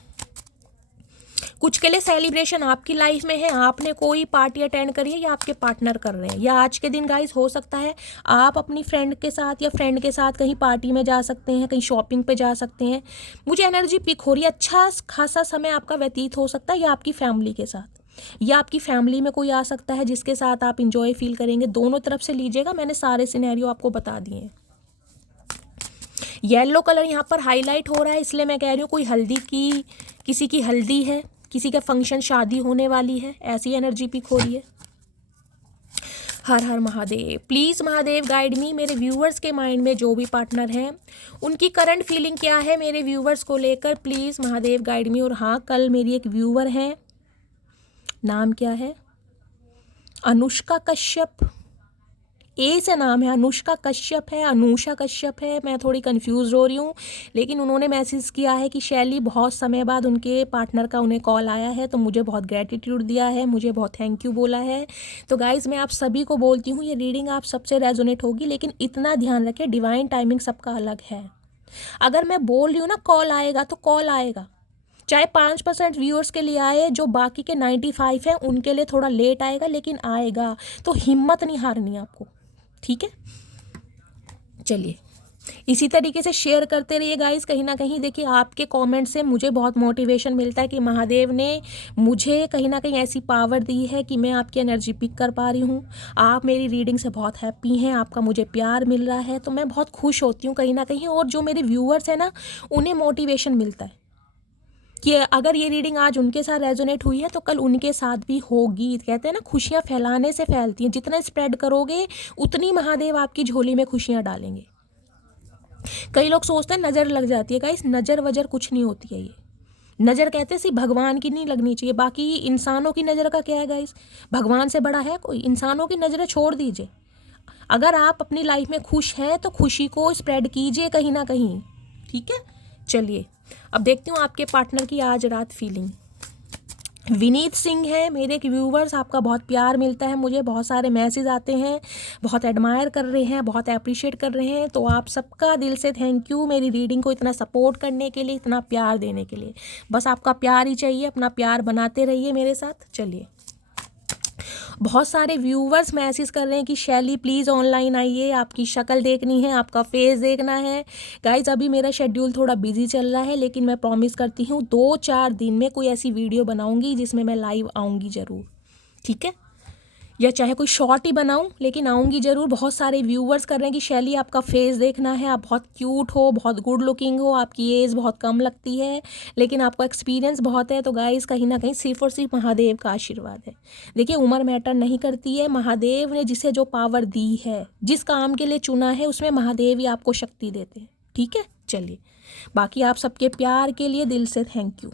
कुछ के लिए सेलिब्रेशन आपकी लाइफ में है, आपने कोई पार्टी अटेंड करी है या आपके पार्टनर कर रहे हैं, या आज के दिन गाइस हो सकता है आप अपनी फ्रेंड के साथ या फ्रेंड के साथ कहीं पार्टी में जा सकते हैं, कहीं शॉपिंग पे जा सकते हैं। मुझे एनर्जी पिक हो रही है, अच्छा खासा समय आपका व्यतीत हो सकता है या आपकी फैमिली के साथ, या आपकी फैमिली में कोई आ सकता है जिसके साथ आप इंजॉय फील करेंगे। दोनों तरफ से लीजिएगा, मैंने सारे सिनेरियो आपको बता दिए हैं। येलो कलर यहाँ पर हाईलाइट हो रहा है, इसलिए मैं कह रही हूँ कोई हल्दी की, किसी की हल्दी है, किसी का फंक्शन, शादी होने वाली है, ऐसी एनर्जी पिक हो रही है। हर हर Mahadev, please Mahadev guide me. मेरे व्यूवर्स के माइंड में जो भी पार्टनर हैं उनकी करंट फीलिंग क्या है मेरे व्यूवर्स को लेकर, प्लीज़ महादेव गाइड मी। और हाँ, कल मेरी एक व्यूवर है, नाम क्या है, अनुष्का कश्यप, ए से नाम है, अनुष्का कश्यप है, अनुषा कश्यप है, मैं थोड़ी कंफ्यूज हो रही हूँ। लेकिन उन्होंने मैसेज किया है कि शैली बहुत समय बाद उनके पार्टनर का उन्हें कॉल आया है, तो मुझे बहुत ग्रेटिट्यूड दिया है, मुझे बहुत थैंक यू बोला है। तो गाइज़ मैं आप सभी को बोलती हूँ ये रीडिंग आप सबसे रेजोनेट होगी, लेकिन इतना ध्यान रखें डिवाइन टाइमिंग सबका अलग है। अगर मैं बोल रही हूँ ना कॉल आएगा तो कॉल आएगा, चाहे 5% व्यूअर्स के लिए आए, जो बाकी के 95 हैं उनके लिए थोड़ा लेट आएगा, लेकिन आएगा। तो हिम्मत नहीं हारनी आपको, ठीक है। चलिए इसी तरीके से शेयर करते रहिए गाइस। कहीं ना कहीं देखिए आपके कमेंट से मुझे बहुत मोटिवेशन मिलता है कि महादेव ने मुझे कहीं ना कहीं ऐसी पावर दी है कि मैं आपकी एनर्जी पिक कर पा रही हूँ। आप मेरी रीडिंग से बहुत हैप्पी हैं, आपका मुझे प्यार मिल रहा है, तो मैं बहुत खुश होती हूँ कहीं ना कहीं। और जो मेरे व्यूअर्स हैं ना, उन्हें मोटिवेशन मिलता है कि अगर ये रीडिंग आज उनके साथ रेजोनेट हुई है तो कल उनके साथ भी होगी। कहते हैं ना, खुशियाँ फैलाने से फैलती हैं, जितना स्प्रेड करोगे उतनी महादेव आपकी झोली में खुशियाँ डालेंगे। कई लोग सोचते हैं नज़र लग जाती है गाइस, नज़र वजर कुछ नहीं होती है। ये नज़र कहते हैं सिर्फ भगवान की नहीं लगनी चाहिए, बाकी इंसानों की नज़र का क्या है गाइस, भगवान से बड़ा है कोई? इंसानों की नज़रें छोड़ दीजिए। अगर आप अपनी लाइफ में खुश हैं तो खुशी को स्प्रेड कीजिए कहीं ना कहीं, ठीक है। चलिए अब देखती हूँ आपके पार्टनर की आज रात फीलिंग। विनीत सिंह है मेरे व्यूवर्स, आपका बहुत प्यार मिलता है मुझे, बहुत सारे मैसेज आते हैं, बहुत एडमायर कर रहे हैं, बहुत अप्रिशिएट कर रहे हैं। तो आप सबका दिल से थैंक यू, मेरी रीडिंग को इतना सपोर्ट करने के लिए, इतना प्यार देने के लिए। बस आपका प्यार ही चाहिए, अपना प्यार बनाते रहिए मेरे साथ। चलिए बहुत सारे व्यूवर्स मैसेज कर रहे हैं कि शैली प्लीज़ ऑनलाइन आइए, आपकी शक्ल देखनी है, आपका फेस देखना है। गाइज अभी मेरा शेड्यूल थोड़ा बिजी चल रहा है, लेकिन मैं प्रॉमिस करती हूँ 2-4 दिन में कोई ऐसी वीडियो बनाऊंगी जिसमें मैं लाइव आऊँगी ज़रूर, ठीक है। या चाहे कोई शॉर्ट ही बनाऊं, लेकिन आऊँगी ज़रूर। बहुत सारे व्यूवर्स कर रहे हैं कि शैली आपका फेस देखना है, आप बहुत क्यूट हो, बहुत गुड लुकिंग हो, आपकी एज बहुत कम लगती है, लेकिन आपको एक्सपीरियंस बहुत है। तो गाइस कहीं ना कहीं सिर्फ और सिर्फ महादेव का आशीर्वाद है। देखिए उम्र मैटर नहीं करती है, महादेव ने जिसे जो पावर दी है, जिस काम के लिए चुना है, उसमें महादेव ही आपको शक्ति देते हैं, ठीक है। चलिए बाकी आप सबके प्यार के लिए दिल से thank you.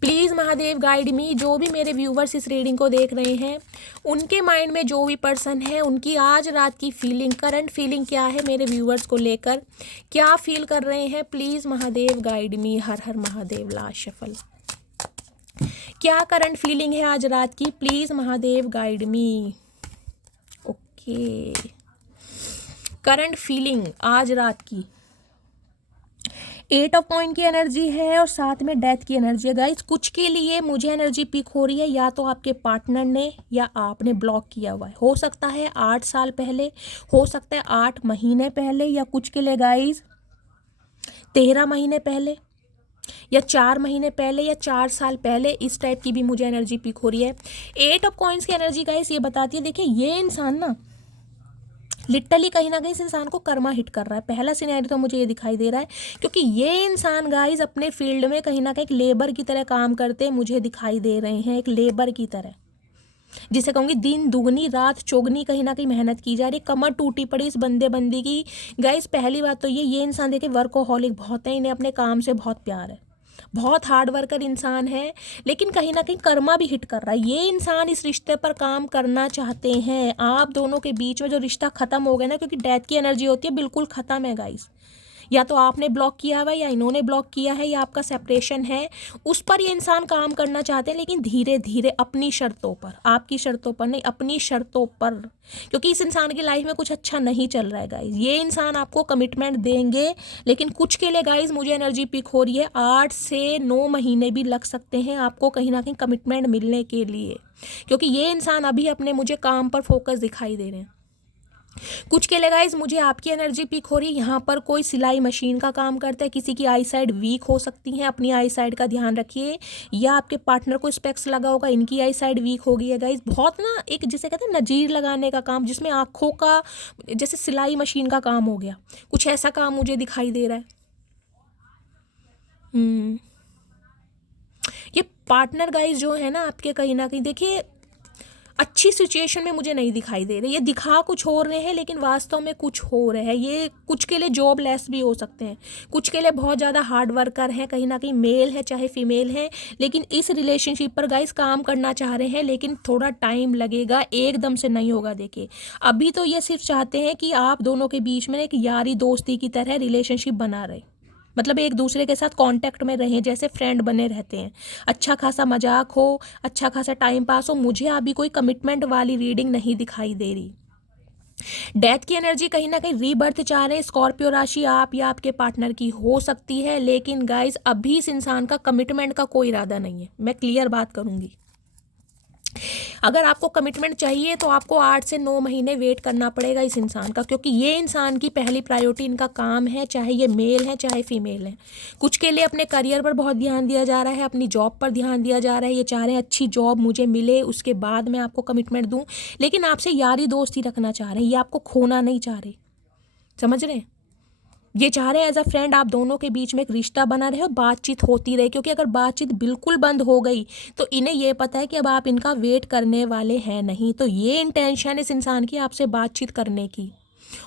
Please Mahadev guide मी। जो भी मेरे व्यूवर्स इस रीडिंग को देख रहे हैं, उनके माइंड में जो भी पर्सन है, उनकी आज रात की फीलिंग, करंट फीलिंग क्या है मेरे व्यूवर्स को लेकर, क्या फील कर रहे हैं, प्लीज़ महादेव गाइड मी। हर हर महादेव लास्ट शफल। क्या करंट फीलिंग है आज रात की, please Mahadev guide me. Okay current feeling आज रात की 8 ऑफ कॉइन की एनर्जी है और साथ में डेथ की एनर्जी है। गाइस कुछ के लिए मुझे एनर्जी पिक हो रही है, या तो आपके पार्टनर ने या आपने ब्लॉक किया हुआ है। हो सकता है 8 साल पहले, हो सकता है 8 महीने पहले, या कुछ के लिए गाइस 13 महीने पहले, या 4 महीने पहले, या 4 साल पहले। इस टाइप की भी मुझे एनर्जी पिक हो रही है। 8 ऑफ कॉइन्स की एनर्जी गाइस ये बताती है, देखिए ये इंसान ना लिटरली कहीं ना कहीं इस इंसान को कर्मा हिट कर रहा है। पहला सिनेरियो तो मुझे ये दिखाई दे रहा है, क्योंकि ये इंसान गाइस अपने फील्ड में कहीं ना कहीं एक लेबर की तरह काम करते मुझे दिखाई दे रहे हैं, एक लेबर की तरह, जिसे कहूँगी दिन दुगनी रात चौगनी कहीं ना कहीं मेहनत की जा रही, कमर टूटी पड़ी इस बंदे बंदी की। गाइस पहली बात तो ये इंसान देखिए वर्कोहॉलिक बहुत है, इन्हें अपने काम से बहुत प्यार है, बहुत हार्ड वर्कर इंसान है, लेकिन कहीं ना कहीं कर्मा भी हिट कर रहा है। ये इंसान इस रिश्ते पर काम करना चाहते हैं। आप दोनों के बीच में जो रिश्ता ख़त्म हो गया ना, क्योंकि डेथ की एनर्जी होती है, बिल्कुल ख़त्म है गाइस। या तो आपने ब्लॉक किया हुआ है, या इन्होंने ब्लॉक किया है, या आपका सेपरेशन है, उस पर ये इंसान काम करना चाहते हैं, लेकिन धीरे धीरे अपनी शर्तों पर, आपकी शर्तों पर नहीं, अपनी शर्तों पर। क्योंकि इस इंसान की लाइफ में कुछ अच्छा नहीं चल रहा है गाइज। ये इंसान आपको कमिटमेंट देंगे, लेकिन कुछ के लिए गाइज मुझे एनर्जी पिक हो रही है 8 से 9 महीने भी लग सकते हैं आपको कहीं ना कहीं कमिटमेंट मिलने के लिए, क्योंकि ये इंसान अभी अपने मुझे काम पर फोकस दिखाई दे रहे हैं। कुछ के लिए गाइस मुझे आपकी एनर्जी पिक हो रही है, यहाँ पर कोई सिलाई मशीन का काम करता है, किसी की आई साइड वीक हो सकती है, अपनी आई साइड का ध्यान रखिए। या आपके पार्टनर को स्पेक्स लगा होगा, इनकी आई साइड वीक हो गई है गाइस। बहुत ना एक जिसे कहते हैं नजीर लगाने का काम, जिसमें आँखों का जैसे सिलाई मशीन का काम हो गया, कुछ ऐसा काम मुझे दिखाई दे रहा है। ये पार्टनर गाइस जो है ना आपके, कहीं ना कहीं देखिए अच्छी सिचुएशन में मुझे नहीं दिखाई दे रहे। ये दिखा कुछ हो रहे हैं, लेकिन वास्तव में कुछ हो रहे हैं। ये कुछ के लिए जॉब लेस भी हो सकते हैं, कुछ के लिए बहुत ज़्यादा हार्ड वर्कर हैं, कहीं ना कहीं मेल है चाहे फीमेल है, लेकिन इस रिलेशनशिप पर गाइस काम करना चाह रहे हैं, लेकिन थोड़ा टाइम लगेगा, एकदम से नहीं होगा। देखिए अभी तो ये सिर्फ चाहते हैं कि आप दोनों के बीच में एक यारी दोस्ती की तरह रिलेशनशिप बना रहे, मतलब एक दूसरे के साथ कांटेक्ट में रहें, जैसे फ्रेंड बने रहते हैं, अच्छा खासा मजाक हो, अच्छा खासा टाइम पास हो। मुझे अभी कोई कमिटमेंट वाली रीडिंग नहीं दिखाई दे रही। डेथ की एनर्जी कहीं ना कहीं रीबर्थ चाह रहे हैं। स्कॉर्पियो राशि आप या आपके पार्टनर की हो सकती है, लेकिन गाइस अभी इस इंसान का कमिटमेंट का कोई इरादा नहीं है। मैं क्लियर बात करूंगी, अगर आपको कमिटमेंट चाहिए तो आपको 8 से 9 महीने वेट करना पड़ेगा इस इंसान का, क्योंकि ये इंसान की पहली प्रायोरिटी इनका काम है, चाहे ये मेल है चाहे फीमेल है। कुछ के लिए अपने करियर पर बहुत ध्यान दिया जा रहा है, अपनी जॉब पर ध्यान दिया जा रहा है। ये चाह रहे हैं अच्छी जॉब मुझे मिले, उसके बाद मैं आपको कमिटमेंट दूँ, लेकिन आपसे यारी दोस्ती रखना चाह रहे हैं, ये आपको खोना नहीं चाह रहे। समझ रहे हैं? ये चाह रहे हैं एज अ फ्रेंड आप दोनों के बीच में एक रिश्ता बना रहे और बातचीत होती रहे, क्योंकि अगर बातचीत बिल्कुल बंद हो गई तो इन्हें ये पता है कि अब आप इनका वेट करने वाले हैं नहीं। तो ये इंटेंशन इस इंसान की आपसे बातचीत करने की,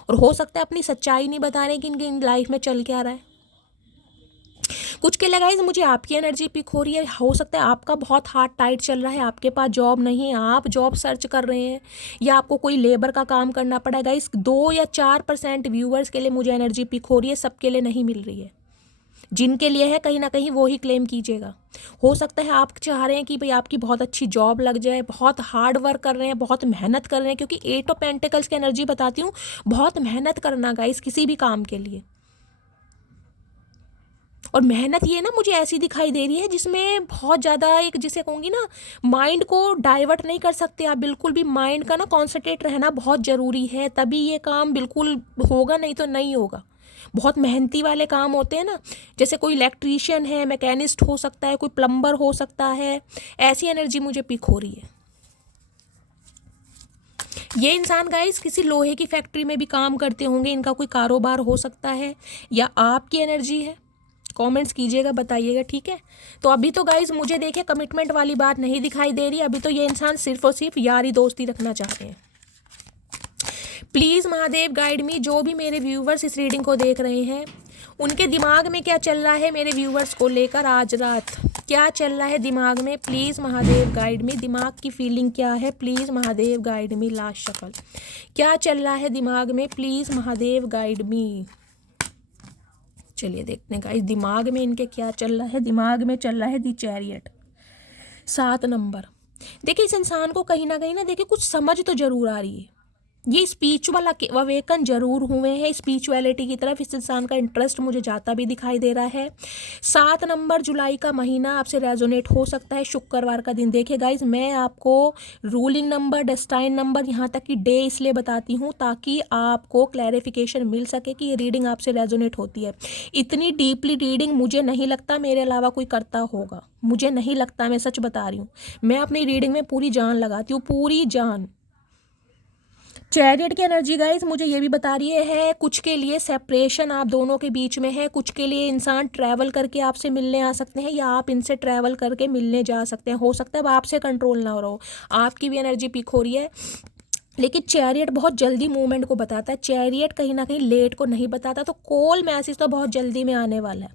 और हो सकता है अपनी सच्चाई नहीं बता रहे कि इनकी इन लाइफ में चल क्या रहा है। कुछ के लिए गाइस मुझे आपकी एनर्जी पिक हो रही है। हो सकता है आपका बहुत हार्ट टाइट चल रहा है, आपके पास जॉब नहीं है, आप जॉब सर्च कर रहे हैं, या आपको कोई लेबर का काम करना पड़ा है। गाइस 2 या 4% व्यूअर्स के लिए मुझे एनर्जी पिक हो रही है, सबके लिए नहीं मिल रही है। जिनके लिए है कहीं ना कहीं वो ही क्लेम कीजिएगा। हो सकता है आप चाह रहे हैं कि भाई आपकी बहुत अच्छी जॉब लग जाए, बहुत हार्ड वर्क कर रहे हैं, बहुत मेहनत कर रहे हैं, क्योंकि 8 ऑफ पेंटिकल्स की एनर्जी बताती हूँ, बहुत मेहनत करना गाइस किसी भी काम के लिए। और मेहनत ये ना मुझे ऐसी दिखाई दे रही है जिसमें बहुत ज़्यादा, एक जिसे कहूँगी ना, माइंड को डाइवर्ट नहीं कर सकते आप बिल्कुल भी। माइंड का ना कॉन्सेंट्रेट रहना बहुत ज़रूरी है, तभी ये काम बिल्कुल होगा, नहीं तो नहीं होगा। बहुत मेहनती वाले काम होते हैं ना, जैसे कोई इलेक्ट्रीशियन है, मैकेनिस्ट हो सकता है, कोई प्लम्बर हो सकता है, ऐसी एनर्जी मुझे पिक हो रही है। ये इंसान गाइस किसी लोहे की फैक्ट्री में भी काम करते होंगे, इनका कोई कारोबार हो सकता है, या आपकी एनर्जी है। कमेंट्स कीजिएगा, बताइएगा, ठीक है। तो अभी तो गाइज मुझे देखिए कमिटमेंट वाली बात नहीं दिखाई दे रही, अभी तो ये इंसान सिर्फ और सिर्फ यारी दोस्ती रखना चाहते हैं। प्लीज़ महादेव गाइड मी, जो भी मेरे व्यूवर्स इस रीडिंग को देख रहे हैं उनके दिमाग में क्या चल रहा है मेरे व्यूवर्स को लेकर आज रात, क्या चल रहा है दिमाग में। प्लीज़ महादेव गाइड मी, दिमाग की फीलिंग क्या है, please Mahadev guide me. Last shuffle, क्या चल रहा है दिमाग में, प्लीज़ महादेव गाइड मी। चलिए देखते हैं गाइस दिमाग में इनके क्या चल रहा है। दिमाग में चल रहा है दी चैरियट, 7 नंबर। देखिए इस इंसान को कहीं ना देखिए कुछ समझ तो जरूर आ रही है, ये स्पिरिचुअल अवेकन जरूर हुए हैं, स्पिरिचुअलिटी की तरफ इस इंसान का इंटरेस्ट मुझे जाता भी दिखाई दे रहा है। 7 नंबर जुलाई का महीना आपसे रेजोनेट हो सकता है, शुक्रवार का दिन। देखिए गाइज मैं आपको रूलिंग नंबर, डेस्टाइन नंबर, यहाँ तक कि डे इसलिए बताती हूँ ताकि आपको क्लैरिफिकेशन मिल सके कि ये रीडिंग आपसे रेजोनेट होती है। इतनी डीपली रीडिंग मुझे नहीं लगता मेरे अलावा कोई करता होगा, मुझे नहीं लगता, मैं सच बता रही हूँ। मैं अपनी रीडिंग में पूरी जान लगाती हूँ, पूरी जान। चैरियट की एनर्जी गाइज मुझे ये भी बता रही है कुछ के लिए सेपरेशन आप दोनों के बीच में है, कुछ के लिए इंसान ट्रैवल करके आपसे मिलने आ सकते हैं, या आप इनसे ट्रैवल करके मिलने जा सकते हैं। हो सकता है अब आपसे कंट्रोल ना हो रहा हो, आपकी भी एनर्जी पिक हो रही है। लेकिन चैरियट बहुत जल्दी मूवमेंट को बताता है, चैरियट कहीं ना कहीं लेट को नहीं बताता। तो कॉल मैसेज तो बहुत जल्दी में आने वाला है।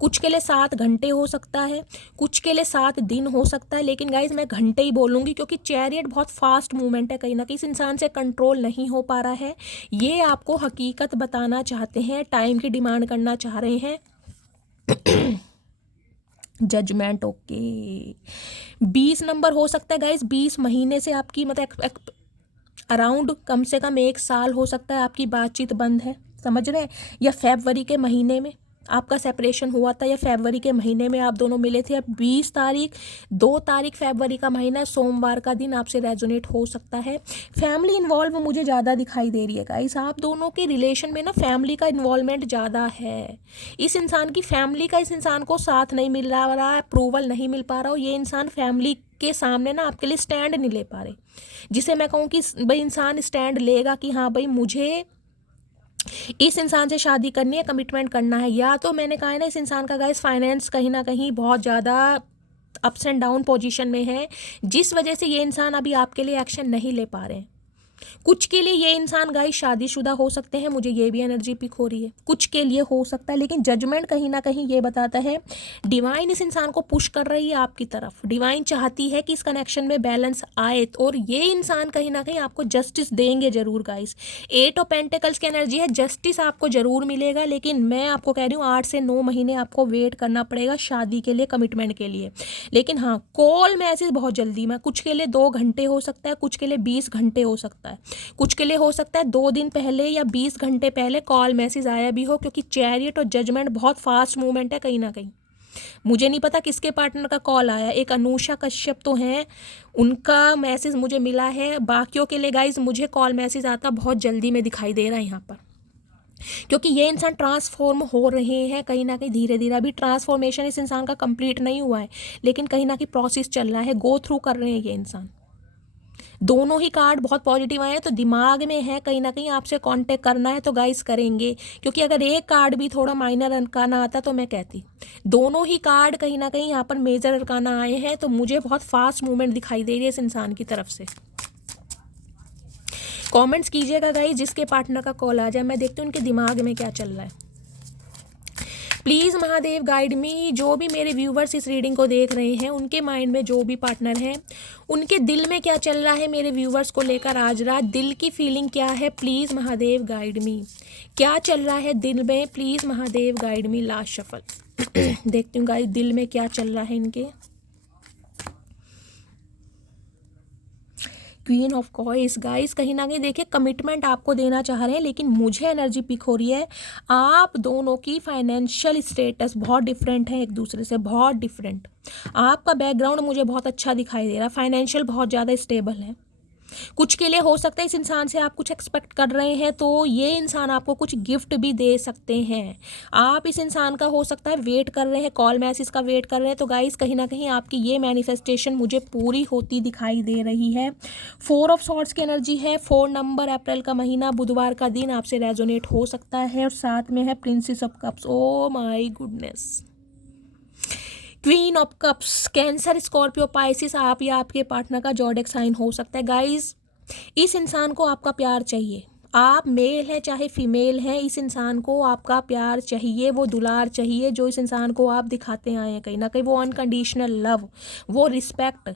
कुछ के लिए 7 घंटे हो सकता है, कुछ के लिए 7 दिन हो सकता है, लेकिन गाइज मैं घंटे ही बोलूँगी क्योंकि चैरियट बहुत फास्ट मूवमेंट है, कहीं ना कहीं इस इंसान से कंट्रोल नहीं हो पा रहा है। ये आपको हकीकत बताना चाहते हैं, टाइम की डिमांड करना चाह रहे हैं। जजमेंट ओके, 20 नंबर हो सकता है गाइज, 20 महीने से आपकी मतलब अराउंड कम से कम 1 साल हो सकता है आपकी बातचीत बंद है, समझ रहे हैं। या फरवरी के महीने में आपका सेपरेशन हुआ था, या फरवरी के महीने में आप दोनों मिले थे। अब 20 तारीख 2 तारीख फरवरी का महीना, सोमवार का दिन आपसे रेजोनेट हो सकता है। फैमिली इन्वॉल्व मुझे ज़्यादा दिखाई दे रही है गाइस, आप दोनों के रिलेशन में ना फैमिली का इन्वॉल्वमेंट ज़्यादा है। इस इंसान की फैमिली का इस इंसान को साथ नहीं मिल रहा, अप्रूवल नहीं मिल पा रहा हो। ये इंसान फैमिली के सामने ना आपके लिए स्टैंड नहीं ले पा रहे, जिसे मैं कहूँ कि भाई इंसान स्टैंड लेगा कि हाँ भाई मुझे इस इंसान से शादी करनी है, कमिटमेंट करना है। या तो मैंने कहा है ना इस इंसान का गाइस फाइनेंस कहीं ना कहीं बहुत ज़्यादा अप्स एंड डाउन पोजीशन में है, जिस वजह से ये इंसान अभी आपके लिए एक्शन नहीं ले पा रहे हैं। कुछ के लिए ये इंसान गाइस शादीशुदा हो सकते हैं, मुझे ये भी एनर्जी पिक हो रही है, कुछ के लिए हो सकता है। लेकिन जजमेंट कहीं ना कहीं ये बताता है डिवाइन इस इंसान को पुश कर रही है आपकी तरफ। डिवाइन चाहती है कि इस कनेक्शन में बैलेंस आए, और ये इंसान कहीं ना कहीं आपको जस्टिस देंगे जरूर गाइस। 8 ऑफ पेंटिकल्स की एनर्जी है, जस्टिस आपको जरूर मिलेगा, लेकिन मैं आपको कह रही हूँ 8 से 9 महीने आपको वेट करना पड़ेगा शादी के लिए, कमिटमेंट के लिए। लेकिन हाँ कॉल मैसेज बहुत जल्दी में, कुछ के लिए 2 घंटे हो सकता है, कुछ के लिए 20 घंटे हो सकता है। सकता है, कुछ के लिए हो सकता है 2 दिन पहले या 20 घंटे पहले कॉल मैसेज आया भी हो, क्योंकि चैरियट और जजमेंट बहुत फास्ट मूवमेंट है कहीं ना कहीं। मुझे नहीं पता किसके पार्टनर का कॉल आया, एक अनुषा कश्यप तो हैं, उनका मैसेज मुझे मिला है। बाकियों के लिए गाइज मुझे कॉल मैसेज आता बहुत जल्दी में दिखाई दे रहा है यहाँ पर, क्योंकि ये इंसान ट्रांसफॉर्म हो रहे हैं कहीं ना कहीं धीरे धीरे। अभी ट्रांसफॉर्मेशन इस इंसान का कंप्लीट नहीं हुआ है, लेकिन कहीं ना कहीं प्रोसेस चल रहा है, गो थ्रू कर रहे हैं ये इंसान। दोनों ही कार्ड बहुत पॉजिटिव आए हैं, तो दिमाग में है कहीं ना कहीं आपसे कांटेक्ट करना है तो गाइस करेंगे, क्योंकि अगर एक कार्ड भी थोड़ा माइनर अरकाना आता तो मैं कहती। दोनों ही कार्ड कहीं ना कहीं यहाँ पर मेजर अरकाना आए हैं, तो मुझे बहुत फास्ट मूवमेंट दिखाई दे रही है इस इंसान की तरफ से। कमेंट्स कीजिएगा गाइस जिसके पार्टनर का कॉल आ जाए, मैं देखती हूँ उनके दिमाग में क्या चल रहा है। प्लीज़ महादेव गाइड मी, जो भी मेरे व्यूवर्स इस रीडिंग को देख रहे हैं उनके माइंड में जो भी पार्टनर है उनके दिल में क्या चल रहा है मेरे व्यूवर्स को लेकर आज रात, दिल की फीलिंग क्या है, प्लीज़ महादेव गाइड मी। क्या चल रहा है दिल में, please Mahadev guide me. Last shuffle देखती हूँ गाइस दिल में क्या चल रहा है इनके। क्वीन ऑफ कॉइन्स गाइस, कहीं ना कहीं देखिए कमिटमेंट आपको देना चाह रहे हैं, लेकिन मुझे एनर्जी पिक हो रही है आप दोनों की फाइनेंशियल स्टेटस बहुत डिफरेंट है एक दूसरे से, बहुत डिफरेंट। आपका बैकग्राउंड मुझे बहुत अच्छा दिखाई दे रहा है, फाइनेंशियल बहुत ज़्यादा स्टेबल है। कुछ के लिए हो सकता है इस इंसान से आप कुछ एक्सपेक्ट कर रहे हैं, तो ये इंसान आपको कुछ गिफ्ट भी दे सकते हैं। आप इस इंसान का हो सकता है वेट कर रहे हैं, कॉल मैसेज का वेट कर रहे हैं, तो गाइस कहीं ना कहीं आपकी ये मैनिफेस्टेशन मुझे पूरी होती दिखाई दे रही है। 4 ऑफ सॉर्ड्स की एनर्जी है, 4 नंबर, अप्रैल का महीना, बुधवार का दिन आपसे रेजोनेट हो सकता है, और साथ में है princess of cups. Oh my goodness, queen of cups, Cancer, Scorpio, Pisces, आप या आपके पार्टनर का ज़ोडिएक साइन हो सकता है। गाइस इस इंसान को आपका प्यार चाहिए, आप मेल है चाहे फीमेल है, इस इंसान को आपका प्यार चाहिए, वो दुलार चाहिए जो इस इंसान को आप दिखाते आए हैं कहीं ना कहीं, वो अनकंडीशनल लव, वो रिस्पेक्ट,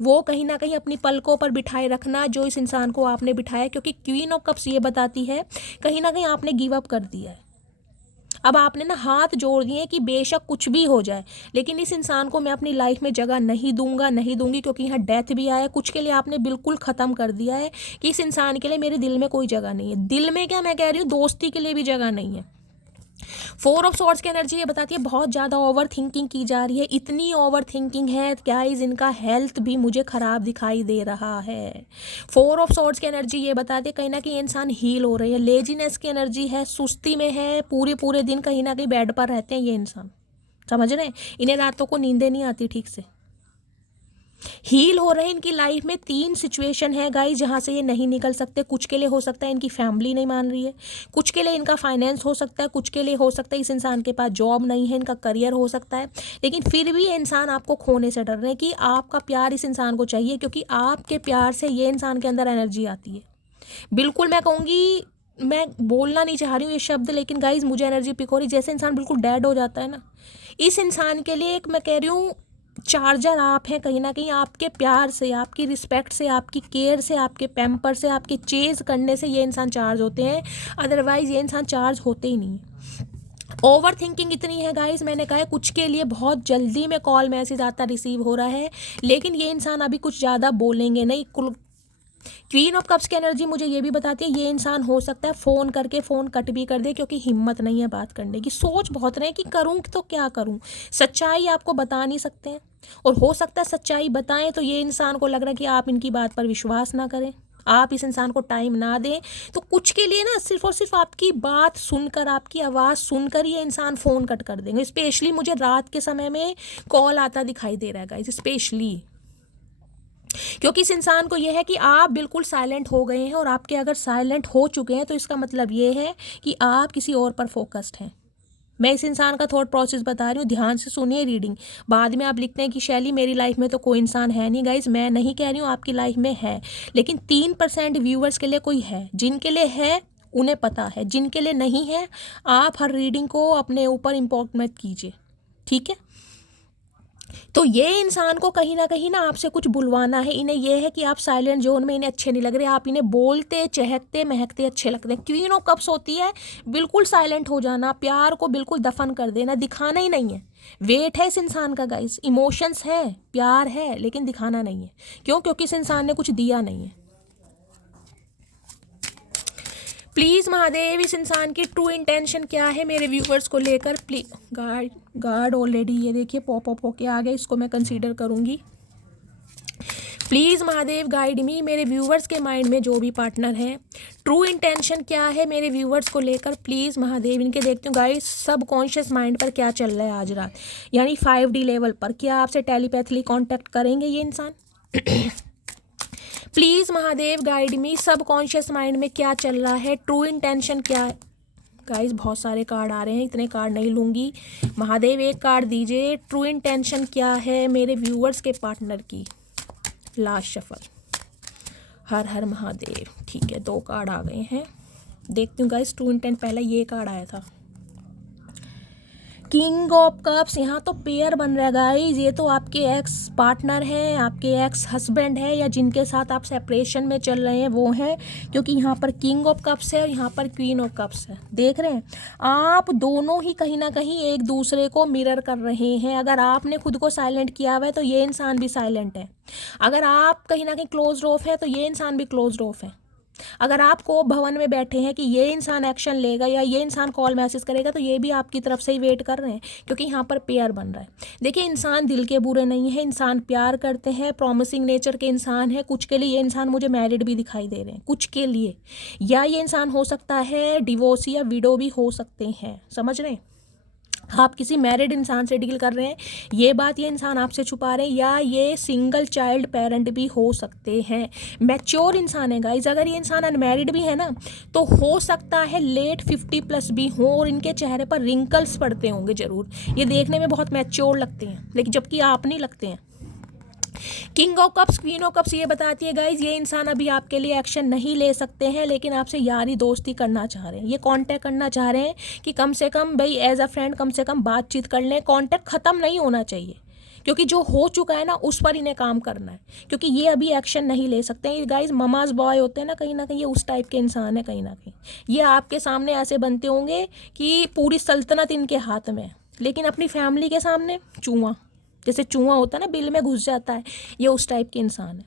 वो कहीं ना कहीं अपनी पलकों पर बिठाए रखना जो इस इंसान को आपने बिठाया। क्योंकि क्वीन ऑफ कप्स ये बताती है कहीं ना कहीं आपने गिव अप कर दिया है, अब आपने ना हाथ जोड़ दिए कि बेशक कुछ भी हो जाए लेकिन इस इंसान को मैं अपनी लाइफ में जगह नहीं दूंगा, नहीं दूंगी, क्योंकि यहाँ डेथ भी आया। कुछ के लिए आपने बिल्कुल ख़त्म कर दिया है कि इस इंसान के लिए मेरे दिल में कोई जगह नहीं है। दिल में क्या, मैं कह रही हूँ दोस्ती के लिए भी जगह नहीं है। 4 ऑफ सॉर्ड्स की एनर्जी ये बताती है बहुत ज़्यादा ओवर थिंकिंग की जा रही है, इतनी ओवर थिंकिंग है गाइस इनका हेल्थ भी मुझे ख़राब दिखाई दे रहा है। 4 ऑफ सॉर्ड्स की एनर्जी ये बताती है कहीं ना कहीं इंसान हील हो रही है। लेजीनेस की एनर्जी है, सुस्ती में है, पूरे दिन कहीं ना कहीं बेड पर रहते हैं ये इंसान, समझ रहे हैं, इन्हें रातों को नींदें नहीं आती ठीक से। हील हो रहे हैं इनकी लाइफ में 3 सिचुएशन है गाइस जहाँ से ये नहीं निकल सकते। कुछ के लिए हो सकता है इनकी फैमिली नहीं मान रही है, कुछ के लिए इनका फाइनेंस हो सकता है, कुछ के लिए हो सकता है इस इंसान के पास जॉब नहीं है, इनका करियर हो सकता है, लेकिन फिर भी ये इंसान आपको खोने से डर रहे हैं कि आपका प्यार इस इंसान को चाहिए, क्योंकि आपके प्यार से ये इंसान के अंदर एनर्जी आती है। बिल्कुल मैं कहूँगी, मैं बोलना नहीं चाह रही हूँ ये शब्द, लेकिन गाइज मुझे एनर्जी पिक हो रही, जैसे इंसान बिल्कुल डेड हो जाता है ना, इस इंसान के लिए एक मैं कह रही हूँ चार्जर आप हैं कहीं ना कहीं। आपके प्यार से, आपकी रिस्पेक्ट से, आपकी केयर से, आपके पैम्पर से, आपके चेज़ करने से ये इंसान चार्ज होते हैं, अदरवाइज़ ये इंसान चार्ज होते ही नहीं। ओवर थिंकिंग इतनी है गाइस, मैंने कहा है कुछ के लिए बहुत जल्दी में कॉल मैसेज आता रिसीव हो रहा है, लेकिन ये इंसान अभी कुछ ज़्यादा बोलेंगे नहीं। क्वीन ऑफ कप्स की एनर्जी मुझे ये भी बताती है ये इंसान हो सकता है फ़ोन करके फ़ोन कट भी कर दे, क्योंकि हिम्मत नहीं है बात करने की, सोच बहुत रहे कि करूँ तो क्या करूँ, सच्चाई आपको बता नहीं सकते हैं, और हो सकता है सच्चाई बताएं तो ये इंसान को लग रहा है कि आप इनकी बात पर विश्वास ना करें, आप इस इंसान को टाइम ना दें। तो कुछ के लिए ना सिर्फ और सिर्फ आपकी बात सुनकर, आपकी आवाज़ सुनकर ये इंसान फ़ोन कट कर देंगे। स्पेशली मुझे रात के समय में कॉल आता दिखाई दे रहा है गाइस, स्पेशली क्योंकि इस इंसान को यह है कि आप बिल्कुल साइलेंट हो गए हैं, और आपके अगर साइलेंट हो चुके हैं तो इसका मतलब ये है कि आप किसी और पर फोकस्ड हैं। मैं इस इंसान का थॉट प्रोसेस बता रही हूँ, ध्यान से सुनिए रीडिंग। बाद में आप लिखते हैं कि शैली मेरी लाइफ में तो कोई इंसान है नहीं। गाइज मैं नहीं कह रही हूँ आपकी लाइफ में है, लेकिन 3% व्यूवर्स के लिए कोई है, जिनके लिए है उन्हें पता है, जिनके लिए नहीं है आप हर रीडिंग को अपने ऊपर इम्पोर्ट मत कीजिए, ठीक है। तो ये इंसान को कहीं ना आपसे कुछ बुलवाना है, इन्हें यह है कि आप साइलेंट जोन में, इन्हें अच्छे नहीं लग रहे, आप इन्हें बोलते चहकते महकते अच्छे लगते हैं। क्वीन ऑफ कप्स होती है बिल्कुल साइलेंट हो जाना, प्यार को बिल्कुल दफन कर देना, दिखाना ही नहीं है। वेट है इस इंसान का गाइस, इमोशंस है, प्यार है, लेकिन दिखाना नहीं है। क्यों? क्योंकि इस इंसान ने कुछ दिया नहीं है। प्लीज़ महादेव, इस इंसान की ट्रू इंटेंशन क्या है मेरे व्यूवर्स को लेकर। प्लीज गार्ड ऑलरेडी ये देखिए पॉप अप होके आ गए, इसको मैं कंसीडर करूँगी। प्लीज़ महादेव गाइड मी, मेरे व्यूवर्स के माइंड में जो भी पार्टनर है, ट्रू इंटेंशन क्या है मेरे व्यूवर्स को लेकर। प्लीज़ महादेव इनके देखती हूँ गाइस सब कॉन्शियस माइंड पर क्या चल रहा है आज रात, यानी 5D लेवल पर। क्या आपसे टेलीपैथली कांटेक्ट करेंगे ये इंसान? प्लीज़ महादेव गाइड मी, सब कॉन्शियस माइंड में क्या चल रहा है, ट्रू इंटेंशन क्या है। गाइस बहुत सारे कार्ड आ रहे हैं, इतने कार्ड नहीं लूँगी। महादेव एक कार्ड दीजिए, ट्रू इंटेंशन क्या है मेरे व्यूवर्स के पार्टनर की। लास्ट शफल, हर हर महादेव। ठीक है 2 कार्ड आ गए हैं, देखती हूँ गाइस ट्रू इंटेंट। पहले ये कार्ड आया था किंग ऑफ कप्स, यहाँ तो पेयर बन रहा है गाइस। ये तो आपके एक्स पार्टनर है, आपके एक्स हस्बैंड है, या जिनके साथ आप सेपरेशन में चल रहे हैं वो हैं, क्योंकि यहाँ पर किंग ऑफ कप्स है और यहाँ पर क्वीन ऑफ कप्स है। देख रहे हैं आप दोनों ही कहीं ना कहीं एक दूसरे को मिरर कर रहे हैं। अगर आपने खुद को साइलेंट किया हुआ है तो ये इंसान भी साइलेंट है। अगर आप कहीं ना कहीं क्लोज ऑफ है तो ये इंसान भी क्लोज ऑफ है। अगर आप को भवन में बैठे हैं कि ये इंसान एक्शन लेगा या ये इंसान कॉल मैसेज करेगा, तो ये भी आपकी तरफ से ही वेट कर रहे हैं, क्योंकि यहाँ पर पेयर बन रहा है। देखिए इंसान दिल के बुरे नहीं है, इंसान प्यार करते हैं, प्रॉमिसिंग नेचर के इंसान है। कुछ के लिए ये इंसान मुझे मैरिड भी दिखाई दे रहे हैं, कुछ के लिए, या ये इंसान हो सकता है डिवोर्स या विडो भी हो सकते हैं। समझ रहे हैं? आप किसी मैरिड इंसान से डील कर रहे हैं, ये बात ये इंसान आपसे छुपा रहे हैं, या ये सिंगल चाइल्ड पेरेंट भी हो सकते हैं। मैच्योर इंसान है गाइज। अगर ये इंसान अनमैरिड भी है ना, तो हो सकता है लेट 50+ भी हो और इनके चेहरे पर रिंकल्स पड़ते होंगे ज़रूर। ये देखने में बहुत मैच्योर लगते हैं, लेकिन जबकि आप नहीं लगते हैं। King of cups, queen of cups ये बताती है गाइज ये इंसान अभी आपके लिए एक्शन नहीं ले सकते हैं, लेकिन आपसे यारी दोस्ती करना चाह रहे हैं। ये कांटेक्ट करना चाह रहे हैं कि कम से कम भाई एज अ फ्रेंड कम से कम बातचीत कर लें। कांटेक्ट ख़त्म नहीं होना चाहिए, क्योंकि जो हो चुका है ना उस पर इन्हें काम करना है, क्योंकि ये अभी एक्शन नहीं ले सकते हैं। गाइज ममाज बॉय होते हैं ना कहीं ये उस टाइप के इंसान है। कहीं ना कहीं ये आपके सामने ऐसे बनते होंगे कि पूरी सल्तनत इनके हाथ में है, लेकिन अपनी फैमिली के सामने चूहा, जैसे चूहा होता है ना बिल में घुस जाता है, ये उस टाइप के इंसान है।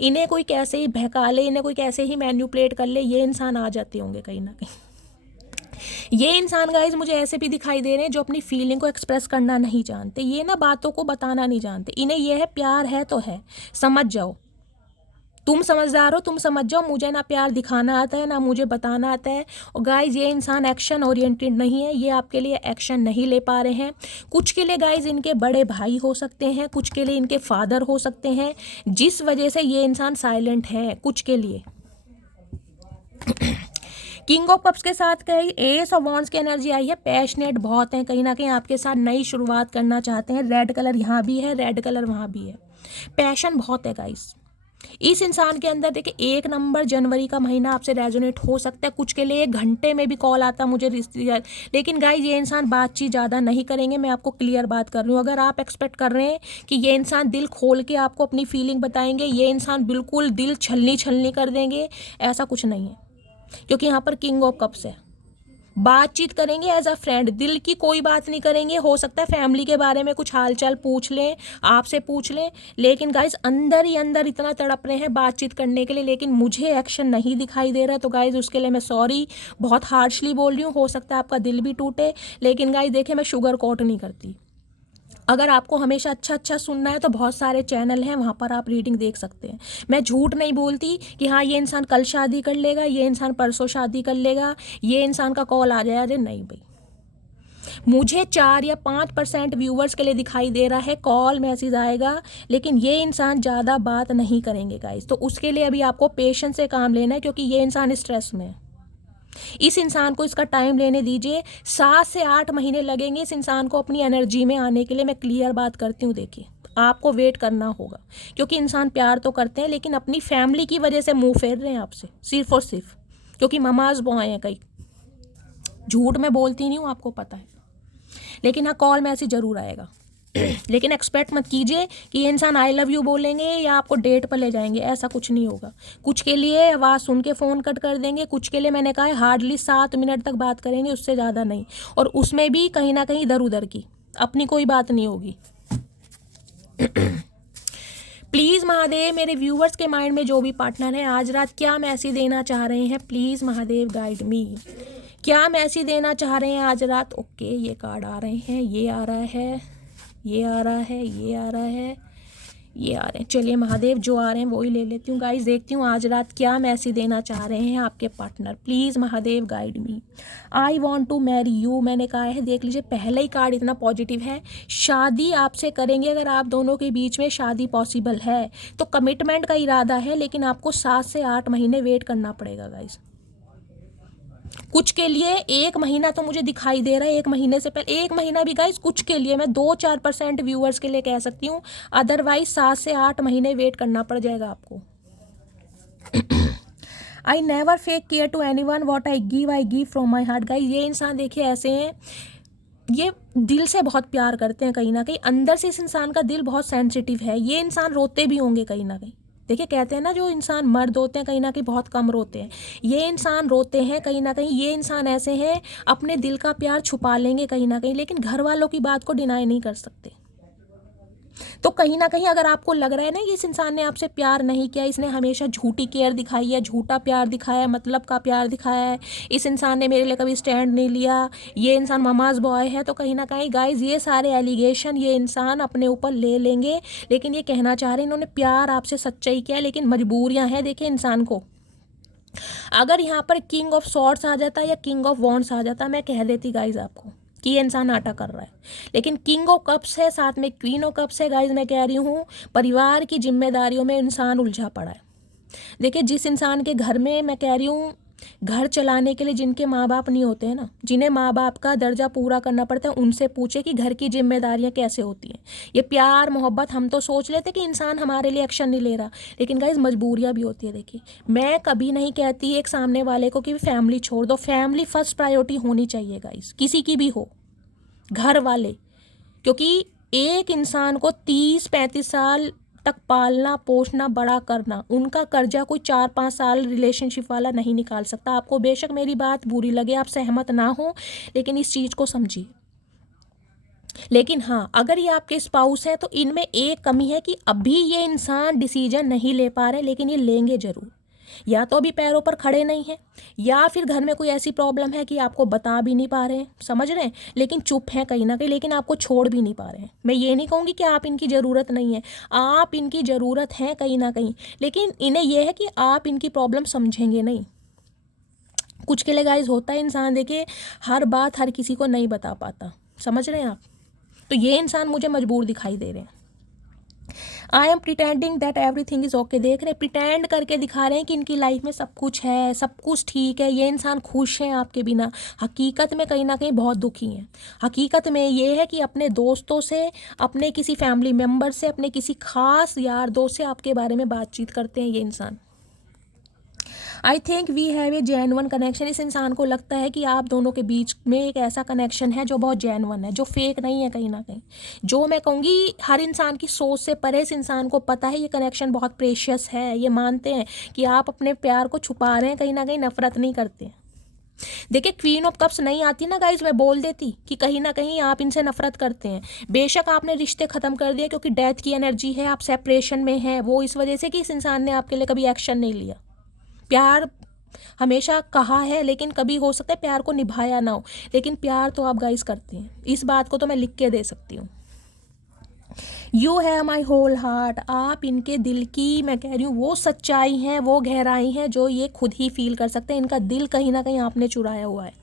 इन्हें कोई कैसे ही बहका ले, इन्हें कोई कैसे ही मैन्युपुलेट कर ले, ये इंसान आ जाते होंगे कहीं ना कहीं। ये इंसान गाइज मुझे ऐसे भी दिखाई दे रहे हैं जो अपनी फीलिंग को एक्सप्रेस करना नहीं जानते, ये ना बातों को बताना नहीं जानते। इन्हें यह है प्यार है तो है, समझ जाओ, तुम समझदार हो, तुम समझ जाओ। मुझे ना प्यार दिखाना आता है ना मुझे बताना आता है। और गाइज ये इंसान एक्शन ओरिएंटेड नहीं है, ये आपके लिए एक्शन नहीं ले पा रहे हैं। कुछ के लिए गाइज इनके बड़े भाई हो सकते हैं, कुछ के लिए इनके फादर हो सकते हैं, जिस वजह से ये इंसान साइलेंट है कुछ के लिए। किंग ऑफ कप्स के साथ कहीं एस ऑफ वॉन्ड्स की एनर्जी आई है। पैशनेट बहुत हैं, कहीं ना कहीं आपके साथ नई शुरुआत करना चाहते हैं। रेड कलर यहाँ भी है, रेड कलर वहाँ भी है। पैशन बहुत है गाइज इस इंसान के अंदर। देखिए 1 नंबर जनवरी का महीना आपसे रेजोनेट हो सकता है, कुछ के लिए 1 घंटे में भी कॉल आता मुझे रिश्तेदार। लेकिन गाइज ये इंसान बातचीत ज़्यादा नहीं करेंगे, मैं आपको क्लियर बात कर रही हूँ। अगर आप एक्सपेक्ट कर रहे हैं कि ये इंसान दिल खोल के आपको अपनी फीलिंग बताएंगे, ये इंसान बिल्कुल दिल छलनी कर देंगे, ऐसा कुछ नहीं है। क्योंकि यहाँ पर किंग ऑफ कप्स है। बातचीत करेंगे एज अ फ्रेंड, दिल की कोई बात नहीं करेंगे। हो सकता है फैमिली के बारे में कुछ हालचाल पूछ लें, आपसे पूछ लें, लेकिन गाइज अंदर ही अंदर इतना तड़प रहे हैं बातचीत करने के लिए, लेकिन मुझे एक्शन नहीं दिखाई दे रहा। तो गाइज उसके लिए मैं सॉरी, बहुत हार्शली बोल रही हूँ, हो सकता है आपका दिल भी टूटे। लेकिन गाइज देखिए मैं शुगर कोट नहीं करती। अगर आपको हमेशा अच्छा सुनना है तो बहुत सारे चैनल हैं, वहाँ पर आप रीडिंग देख सकते हैं। मैं झूठ नहीं बोलती कि हाँ ये इंसान कल शादी कर लेगा, ये इंसान परसों शादी कर लेगा, ये इंसान का कॉल आ जाए। अरे नहीं भाई, मुझे 4 या 5% व्यूवर्स के लिए दिखाई दे रहा है कॉल मैसेज आएगा, लेकिन ये इंसान ज़्यादा बात नहीं करेंगे गाइस। तो उसके लिए अभी आपको पेशेंस से काम लेना है, क्योंकि ये इंसान स्ट्रेस में है। इस इंसान को इसका टाइम लेने दीजिए, 7 से 8 महीने लगेंगे इस इंसान को अपनी एनर्जी में आने के लिए। मैं क्लियर बात करती हूँ, देखिए आपको वेट करना होगा, क्योंकि इंसान प्यार तो करते हैं, लेकिन अपनी फैमिली की वजह से मुंह फेर रहे हैं आपसे, सिर्फ और सिर्फ क्योंकि ममाज बॉय हैं। कई झूठ मैं बोलती नहीं हूँ, आपको पता है। लेकिन हाँ कॉल मैसेज जरूर आएगा। लेकिन एक्सपेक्ट मत कीजिए कि ये इंसान आई लव यू बोलेंगे या आपको डेट पर ले जाएंगे, ऐसा कुछ नहीं होगा। कुछ के लिए आवाज़ सुन के फ़ोन कट कर देंगे, कुछ के लिए मैंने कहा है हार्डली 7 मिनट तक बात करेंगे, उससे ज़्यादा नहीं। और उसमें भी कहीं ना कहीं इधर उधर की, अपनी कोई बात नहीं होगी। प्लीज़ महादेव मेरे व्यूवर्स के माइंड में जो भी पार्टनर है आज रात क्या मैसेज देना चाह रहे हैं, प्लीज़ महादेव गाइड मी, क्या मैसेज देना चाह रहे हैं आज रात। ओके ये कार्ड आ रहे हैं, ये आ रहा है, ये आ रहा है, ये आ रहा है, ये आ रहे हैं। चलिए महादेव जो आ रहे हैं वही ले लेती हूँ गाइस, देखती हूँ आज रात क्या मैसेज देना चाह रहे हैं आपके partner. Please Mahadev guide me. I want to marry you, मैंने कहा है, देख लीजिए पहला ही कार्ड इतना पॉजिटिव है, शादी आपसे करेंगे। अगर आप दोनों के बीच में शादी पॉसिबल है तो कमिटमेंट का इरादा है, लेकिन आपको 7 से 8 महीने वेट करना पड़ेगा गाइस। कुछ के लिए 1 महीना तो मुझे दिखाई दे रहा है, 1 महीने से पहले, 1 महीना भी गाइस कुछ के लिए, मैं 2-4% व्यूअर्स के लिए कह सकती हूँ, अदरवाइज 7 से 8 महीने वेट करना पड़ जाएगा आपको। I never fake care to anyone, what I give from my heart. Guys ये इंसान देखिए ऐसे हैं, ये दिल से बहुत प्यार करते हैं, कहीं ना कहीं अंदर से इस इंसान का दिल बहुत सेंसिटिव है। ये इंसान रोते भी होंगे कहीं ना कहीं, देखिए कहते हैं ना जो इंसान मर्द होते हैं कहीं ना कहीं बहुत कम रोते हैं, ये इंसान रोते हैं कहीं ना कहीं। ये इंसान ऐसे हैं अपने दिल का प्यार छुपा लेंगे कहीं ना कहीं, लेकिन घर वालों की बात को डिनाई नहीं कर सकते। तो कहीं ना कहीं अगर आपको लग रहा है ना कि इस इंसान ने आपसे प्यार नहीं किया, इसने हमेशा झूठी केयर दिखाई है, झूठा प्यार दिखाया है, मतलब का प्यार दिखाया है, इस इंसान ने मेरे लिए कभी स्टैंड नहीं लिया, ये इंसान ममाज बॉय है, तो कहीं ना कहीं गाइज ये सारे एलिगेशन ये इंसान अपने ऊपर ले लेंगे। लेकिन ये कहना चाह रहे हैं इन्होंने प्यार आपसे सच्चाई किया, लेकिन मजबूरियां हैं। देखिए इंसान को अगर यहाँ पर किंग ऑफ सॉर्ड्स आ जाता या किंग ऑफ वॉन्ड्स आ जाता, मैं कह देती गाइज आपको कि ये इंसान नाटक कर रहा है, लेकिन किंग ऑफ कप्स है, साथ में क्वीन ऑफ कप्स है। गाइज मैं कह रही हूँ परिवार की जिम्मेदारियों में इंसान उलझा पड़ा है। देखिए जिस इंसान के घर में, मैं कह रही हूँ घर चलाने के लिए जिनके माँ बाप नहीं होते हैं ना, जिन्हें माँ बाप का दर्जा पूरा करना पड़ता है, उनसे पूछे कि घर की जिम्मेदारियां कैसे होती हैं। ये प्यार मोहब्बत हम तो सोच लेते कि इंसान हमारे लिए एक्शन नहीं ले रहा, लेकिन गाइज मजबूरियां भी होती है। देखिए मैं कभी नहीं कहती एक सामने वाले को कि फैमिली छोड़ दो, फैमिली फर्स्ट प्रायोरिटी होनी चाहिए गाइज, किसी की भी हो, घर वाले, क्योंकि एक इंसान को 30-35 साल तक पालना पोषना बड़ा करना, उनका कर्जा कोई 4-5 साल रिलेशनशिप वाला नहीं निकाल सकता। आपको बेशक मेरी बात बुरी लगे, आप सहमत ना हो, लेकिन इस चीज़ को समझिए। लेकिन हाँ अगर ये आपके स्पाउस है तो इनमें एक कमी है कि अभी ये इंसान डिसीजन नहीं ले पा रहे, लेकिन ये लेंगे ज़रूर। या तो अभी पैरों पर खड़े नहीं हैं, या फिर घर में कोई ऐसी प्रॉब्लम है कि आपको बता भी नहीं पा रहे हैं, समझ रहे हैं, लेकिन चुप हैं कहीं ना कहीं, लेकिन आपको छोड़ भी नहीं पा रहे हैं। मैं ये नहीं कहूँगी कि आप इनकी ज़रूरत नहीं है, आप इनकी ज़रूरत है कहीं ना कहीं, लेकिन इन्हें यह है कि आप इनकी प्रॉब्लम समझेंगे नहीं। कुछ के लिए गाइज होता है इंसान देखिए हर बात हर किसी को नहीं बता पाता, समझ रहे हैं आप। तो ये इंसान मुझे मजबूर दिखाई दे रहे हैं। I am pretending that everything is okay, देख रहे प्रिटेंड करके दिखा रहे हैं कि इनकी लाइफ में सब कुछ है, सब कुछ ठीक है, ये इंसान खुश हैं आपके बिना। हकीकत में कहीं ना कहीं बहुत दुखी हैं। हकीकत में ये है कि अपने दोस्तों से, अपने किसी फैमिली मेम्बर से, अपने किसी खास यार दोस्त से आपके बारे में बातचीत करते हैं ये इंसान। I think we have a genuine connection, इस इंसान को लगता है कि आप दोनों के बीच में एक ऐसा कनेक्शन है जो बहुत जेन्युइन है, जो फेक नहीं है कहीं ना कहीं। जो मैं कहूँगी हर इंसान की सोच से परे इस इंसान को पता है ये कनेक्शन बहुत प्रेशियस है। ये मानते हैं कि आप अपने प्यार को छुपा रहे हैं, कहीं ना कहीं नफरत नहीं करते। देखिए क्वीन ऑफ कप्स नहीं आती ना गाइज, मैं बोल देती कि कहीं ना कहीं आप इनसे नफरत करते हैं। बेशक आपने रिश्ते ख़त्म कर दिए क्योंकि डेथ की एनर्जी है, आप सेपरेशन में हैं, वो इस वजह से कि इस इंसान ने आपके लिए कभी एक्शन नहीं लिया। प्यार हमेशा कहा है, लेकिन कभी हो सकता है प्यार को निभाया ना हो, लेकिन प्यार तो आप गाइस करते हैं, इस बात को तो मैं लिख के दे सकती हूँ। यू है माई होल हार्ट, आप इनके दिल की, मैं कह रही हूँ वो सच्चाई है, वो गहराई है जो ये खुद ही फील कर सकते हैं। इनका दिल कहीं ना कहीं आपने चुराया हुआ है।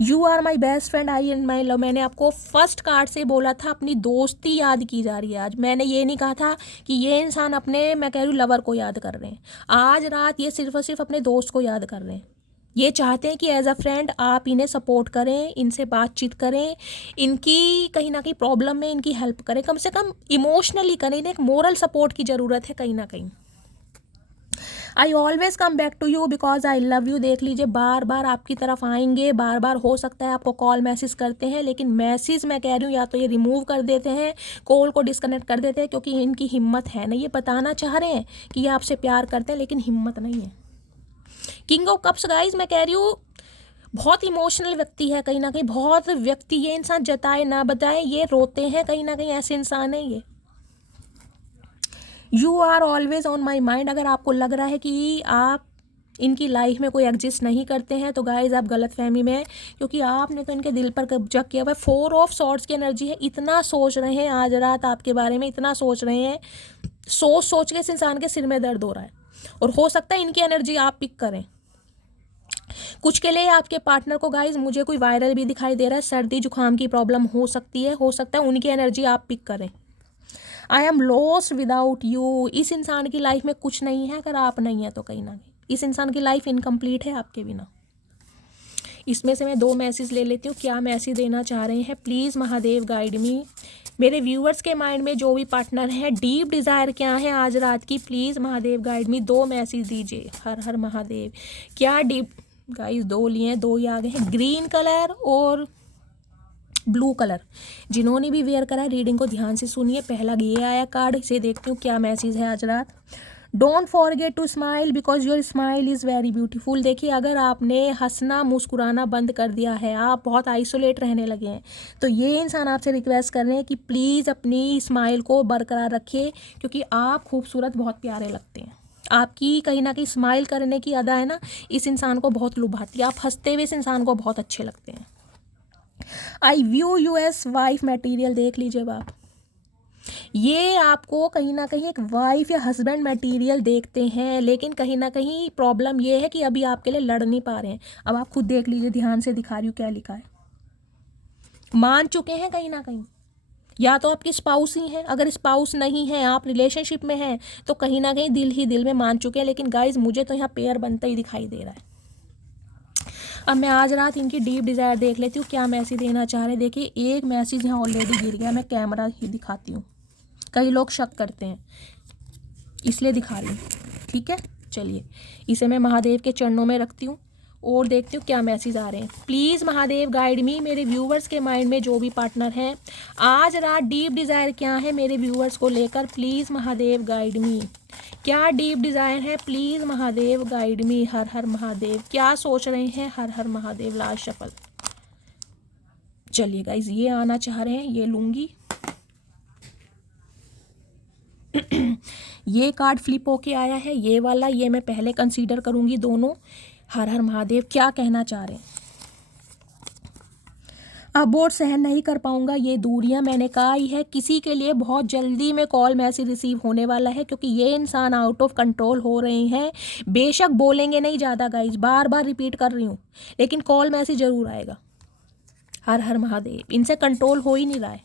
You are my best friend I and my love, मैंने आपको फर्स्ट कार्ड से बोला था अपनी दोस्ती याद की जा रही है आज। मैंने ये नहीं कहा था कि ये इंसान अपने, मैं कह रही हूँ लवर को याद कर रहे हैं। आज रात ये सिर्फ और सिर्फ अपने दोस्त को याद कर रहे हैं। ये चाहते हैं कि एज अ फ्रेंड आप इन्हें सपोर्ट करें, इनसे बातचीत करें, इनकी कहीं ना कहीं प्रॉब्लम में इनकी हेल्प करें, कम से कम इमोशनली करें। इन्हें एक मोरल सपोर्ट की ज़रूरत है कहीं ना कहीं। I always come back to you because I love you, देख लीजिए बार बार आपकी तरफ आएंगे, बार बार हो सकता है आपको कॉल मैसेज करते हैं, लेकिन मैसेज मैं कह रही हूँ या तो ये रिमूव कर देते हैं, कॉल को डिस्कनेक्ट कर देते हैं, क्योंकि इनकी हिम्मत है नहीं। ये बताना चाह रहे हैं कि ये आपसे प्यार करते हैं, लेकिन हिम्मत नहीं है। किंग ऑफ कप्स गाइज मैं कह रही हूँ बहुत इमोशनल व्यक्ति है कहीं ना कहीं, बहुत व्यक्ति, ये इंसान जताए ना बताए ये रोते हैं कहीं ना कहीं, ऐसे इंसान है ये। You are always on my mind. अगर आपको लग रहा है कि आप इनकी लाइफ में कोई एग्जिस्ट नहीं करते हैं तो गाइज आप गलत फहमी में हैं, क्योंकि आपने तो इनके दिल पर कब्जा किया हुआ है। 4 ऑफ सॉर्ड्स की एनर्जी है, इतना सोच रहे हैं आज रात आपके बारे में, इतना सोच रहे हैं, सोच सोच के इस इंसान के सिर में दर्द हो रहा है। और हो सकता है इनकी एनर्जी आप पिक करें। कुछ के लिए आपके पार्टनर को गाइज मुझे कोई वायरल भी दिखाई दे रहा है, सर्दी जुकाम की प्रॉब्लम हो सकती है, हो सकता है उनकी एनर्जी आप पिक करें। I am lost without you. इस इंसान की लाइफ में कुछ नहीं है अगर आप नहीं है तो कहीं ना कहीं इस इंसान की लाइफ इनकम्प्लीट है आपके बिना। इसमें से मैं 2 मैसेज ले लेती हूँ, क्या मैसेज देना चाह रहे हैं प्लीज़ महादेव गाइड मी। मेरे व्यूअर्स के माइंड में जो भी पार्टनर है, डीप डिज़ायर क्या है आज रात की, please Mahadev guide me 2 message दीजिए। हर हर महादेव। क्या डीप गाइस 2 लिए हैं, 2 ही आ गए हैं, ग्रीन कलर और ब्लू कलर। जिन्होंने भी वेयर करा है रीडिंग को ध्यान से सुनिए। पहला ये आया कार्ड, इसे देखती हूँ क्या मैसेज है आज रात। Don't forget to smile because your smile is very beautiful. देखिए अगर आपने हंसना मुस्कुराना बंद कर दिया है, आप बहुत आइसोलेट रहने लगे हैं, तो ये इंसान आपसे रिक्वेस्ट कर रहे हैं कि प्लीज़ अपनी स्माइल को बरकरार रखिए, क्योंकि आप खूबसूरत बहुत प्यारे लगते हैं। आपकी कहीं ना कहीं स्माइल करने की अदा है ना, इस इंसान को बहुत लुभाती है। आप हंसते हुए इस इंसान को बहुत अच्छे लगते हैं। Eye view U S wife material. देख लीजिए अब आप, ये आपको कहीं ना कहीं एक वाइफ या हस्बैंड मटेरियल देखते हैं, लेकिन कहीं ना कहीं प्रॉब्लम ये है कि अभी आपके लिए लड़ नहीं पा रहे हैं। अब आप खुद देख लीजिए, ध्यान से दिखा रही हूँ क्या लिखा है। मान चुके हैं कहीं ना कहीं, या तो आपकी स्पाउस ही है, अगर स्पाउस नहीं है आप रिलेशनशिप में हैं तो कहीं ना कहीं दिल ही दिल में मान चुके हैं। लेकिन गाइज मुझे तो यहाँ पेयर बनता ही दिखाई दे रहा है। अब मैं आज रात इनकी डीप डिज़ायर देख लेती हूँ क्या मैसेज देना चाह रहे हैं। देखिए एक मैसेज यहाँ ऑलरेडी गिर गया, मैं कैमरा ही दिखाती हूँ, कई लोग शक करते हैं इसलिए दिखा रही हूँ। ठीक है, चलिए इसे मैं महादेव के चरणों में रखती हूँ और देखती हूँ क्या मैसेज आ रहे हैं। Please Mahadev guide me. मेरे व्यूवर्स के माइंड में जो भी पार्टनर हैं, आज रात डीप डिज़ायर क्या है मेरे व्यूवर्स को लेकर, प्लीज़ महादेव गाइड मी। क्या डीप डिज़ायर है, प्लीज़ महादेव गाइड मी। हर हर महादेव। क्या सोच रहे हैं, हर हर महादेव। Last shuffle. चलिए गाइज ये आना चाह रहे हैं, ये लूँगी। ये कार्ड फ्लिप होके आया है, ये वाला, ये मैं पहले कंसीडर करूँगी दोनों। हर हर महादेव। क्या कहना चाह रहे हैं, अबोर्ड सहन नहीं कर पाऊंगा, ये दूरियां मैंने कहा ही है। किसी के लिए बहुत जल्दी में कॉल मैसेज रिसीव होने वाला है, क्योंकि ये इंसान आउट ऑफ कंट्रोल हो रहे हैं। बेशक बोलेंगे नहीं ज़्यादा गाइज, बार बार रिपीट कर रही हूँ, लेकिन कॉल मैसेज ज़रूर आएगा। हर हर महादेव। इनसे कंट्रोल हो ही नहीं रहा है।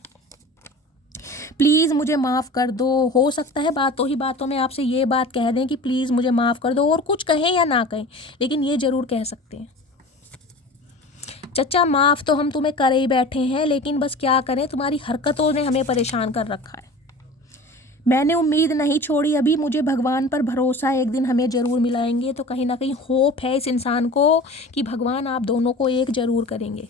प्लीज़ मुझे माफ़ कर दो। हो सकता है बातों ही बातों में आपसे ये बात कह दें कि प्लीज़ मुझे माफ़ कर दो, और कुछ कहें या ना कहें, लेकिन ये ज़रूर कह सकते हैं, चचा माफ़ तो हम तुम्हें करे ही बैठे हैं, लेकिन बस क्या करें, तुम्हारी हरकतों ने हमें परेशान कर रखा है। मैंने उम्मीद नहीं छोड़ी अभी, मुझे भगवान पर भरोसा है, एक दिन हमें ज़रूर मिलाएंगे। तो कहीं ना कहीं होप है इस इंसान को कि भगवान आप दोनों को एक ज़रूर करेंगे।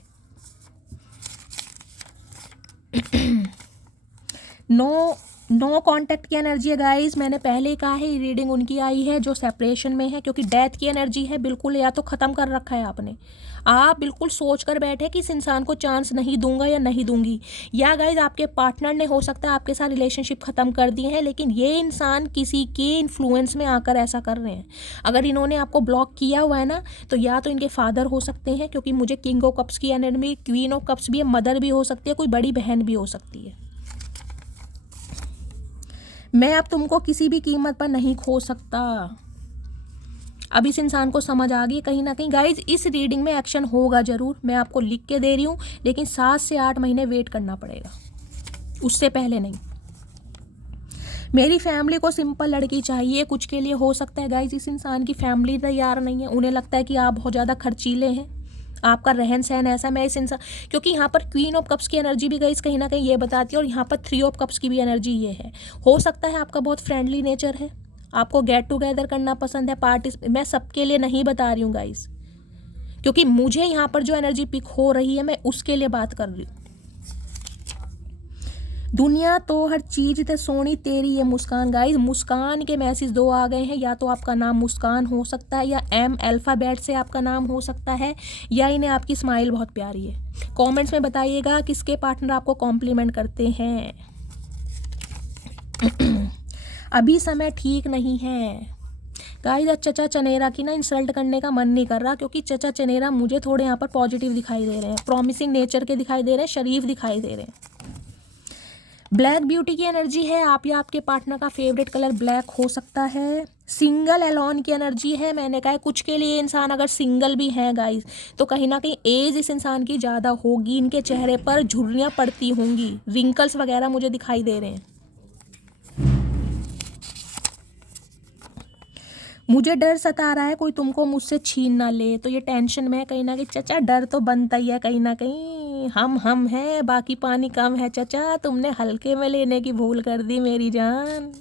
नो कांटेक्ट की एनर्जी है गाइस। मैंने पहले ही कहा है रीडिंग उनकी आई है जो सेपरेशन में है, क्योंकि डेथ की एनर्जी है बिल्कुल। या तो ख़त्म कर रखा है आपने, आप बिल्कुल सोच कर बैठे कि इस इंसान को चांस नहीं दूंगा या नहीं दूंगी। या गाइज आपके पार्टनर ने हो सकता है आपके साथ रिलेशनशिप ख़त्म कर दिए हैं, लेकिन ये इंसान किसी के इन्फ्लुएंस में आकर ऐसा कर रहे हैं। अगर इन्होंने आपको ब्लॉक किया हुआ है ना, तो या तो इनके फादर हो सकते हैं, क्योंकि मुझे किंग ऑफ कप्स की एनर्जी, क्वीन ऑफ कप्स भी है, मदर भी हो सकती है, कोई बड़ी बहन भी हो सकती है। मैं अब तुमको किसी भी कीमत पर नहीं खो सकता। अब इस इंसान को समझ आ गई कहीं ना कहीं। गाइज इस रीडिंग में एक्शन होगा ज़रूर, मैं आपको लिख के दे रही हूँ, लेकिन 7 से 8 महीने वेट करना पड़ेगा, उससे पहले नहीं। मेरी फैमिली को सिंपल लड़की चाहिए। कुछ के लिए हो सकता है गाइज इस इंसान की फैमिली तैयार नहीं है, उन्हें लगता है कि आप बहुत ज़्यादा खर्चीले हैं, आपका रहन सहन ऐसा। मैं इस इंसान, क्योंकि यहाँ पर क्वीन ऑफ कप्स की एनर्जी भी गाइस कहीं ना कहीं ये बताती है, और यहाँ पर 3 ऑफ कप्स की भी एनर्जी ये है। हो सकता है आपका बहुत फ्रेंडली नेचर है, आपको गेट टुगेदर करना पसंद है, पार्टी। मैं सबके लिए नहीं बता रही हूँ गाइस, क्योंकि मुझे यहाँ पर जो एनर्जी पिक हो रही है मैं उसके लिए बात कर रही हूँ। दुनिया तो हर चीज़ ते सोनी तेरी ये मुस्कान। गाइज मुस्कान के मैसेज 2 आ गए हैं। या तो आपका नाम मुस्कान हो सकता है, या एम अल्फ़ाबेट से आपका नाम हो सकता है, या इन्हें आपकी स्माइल बहुत प्यारी है। कमेंट्स में बताइएगा किसके पार्टनर आपको कॉम्प्लीमेंट करते हैं। अभी समय ठीक नहीं है गाइस। आज चचा चनेरा की ना इंसल्ट करने का मन नहीं कर रहा, क्योंकि चचा चनेरा मुझे थोड़े यहाँ पर पॉजिटिव दिखाई दे रहे हैं, प्रॉमिसिंग नेचर के दिखाई दे रहे हैं, शरीफ दिखाई दे रहे हैं। ब्लैक ब्यूटी की एनर्जी है, आप या आपके पार्टनर का फेवरेट कलर ब्लैक हो सकता है। सिंगल एलॉन की एनर्जी है, मैंने कहा कुछ के लिए इंसान अगर सिंगल भी है गाइस तो कहीं ना कहीं एज इस इंसान की ज़्यादा होगी, इनके चेहरे पर झुर्रियाँ पड़ती होंगी, रिंकल्स वगैरह मुझे दिखाई दे रहे हैं। मुझे डर सता रहा है कोई तुमको मुझसे छीन ना ले, तो ये टेंशन में है कहीं ना कहीं। चचा डर तो बनता ही है कहीं ना कहीं, हम हैं बाकी पानी कम है। चचा तुमने हल्के में लेने की भूल कर दी मेरी जान।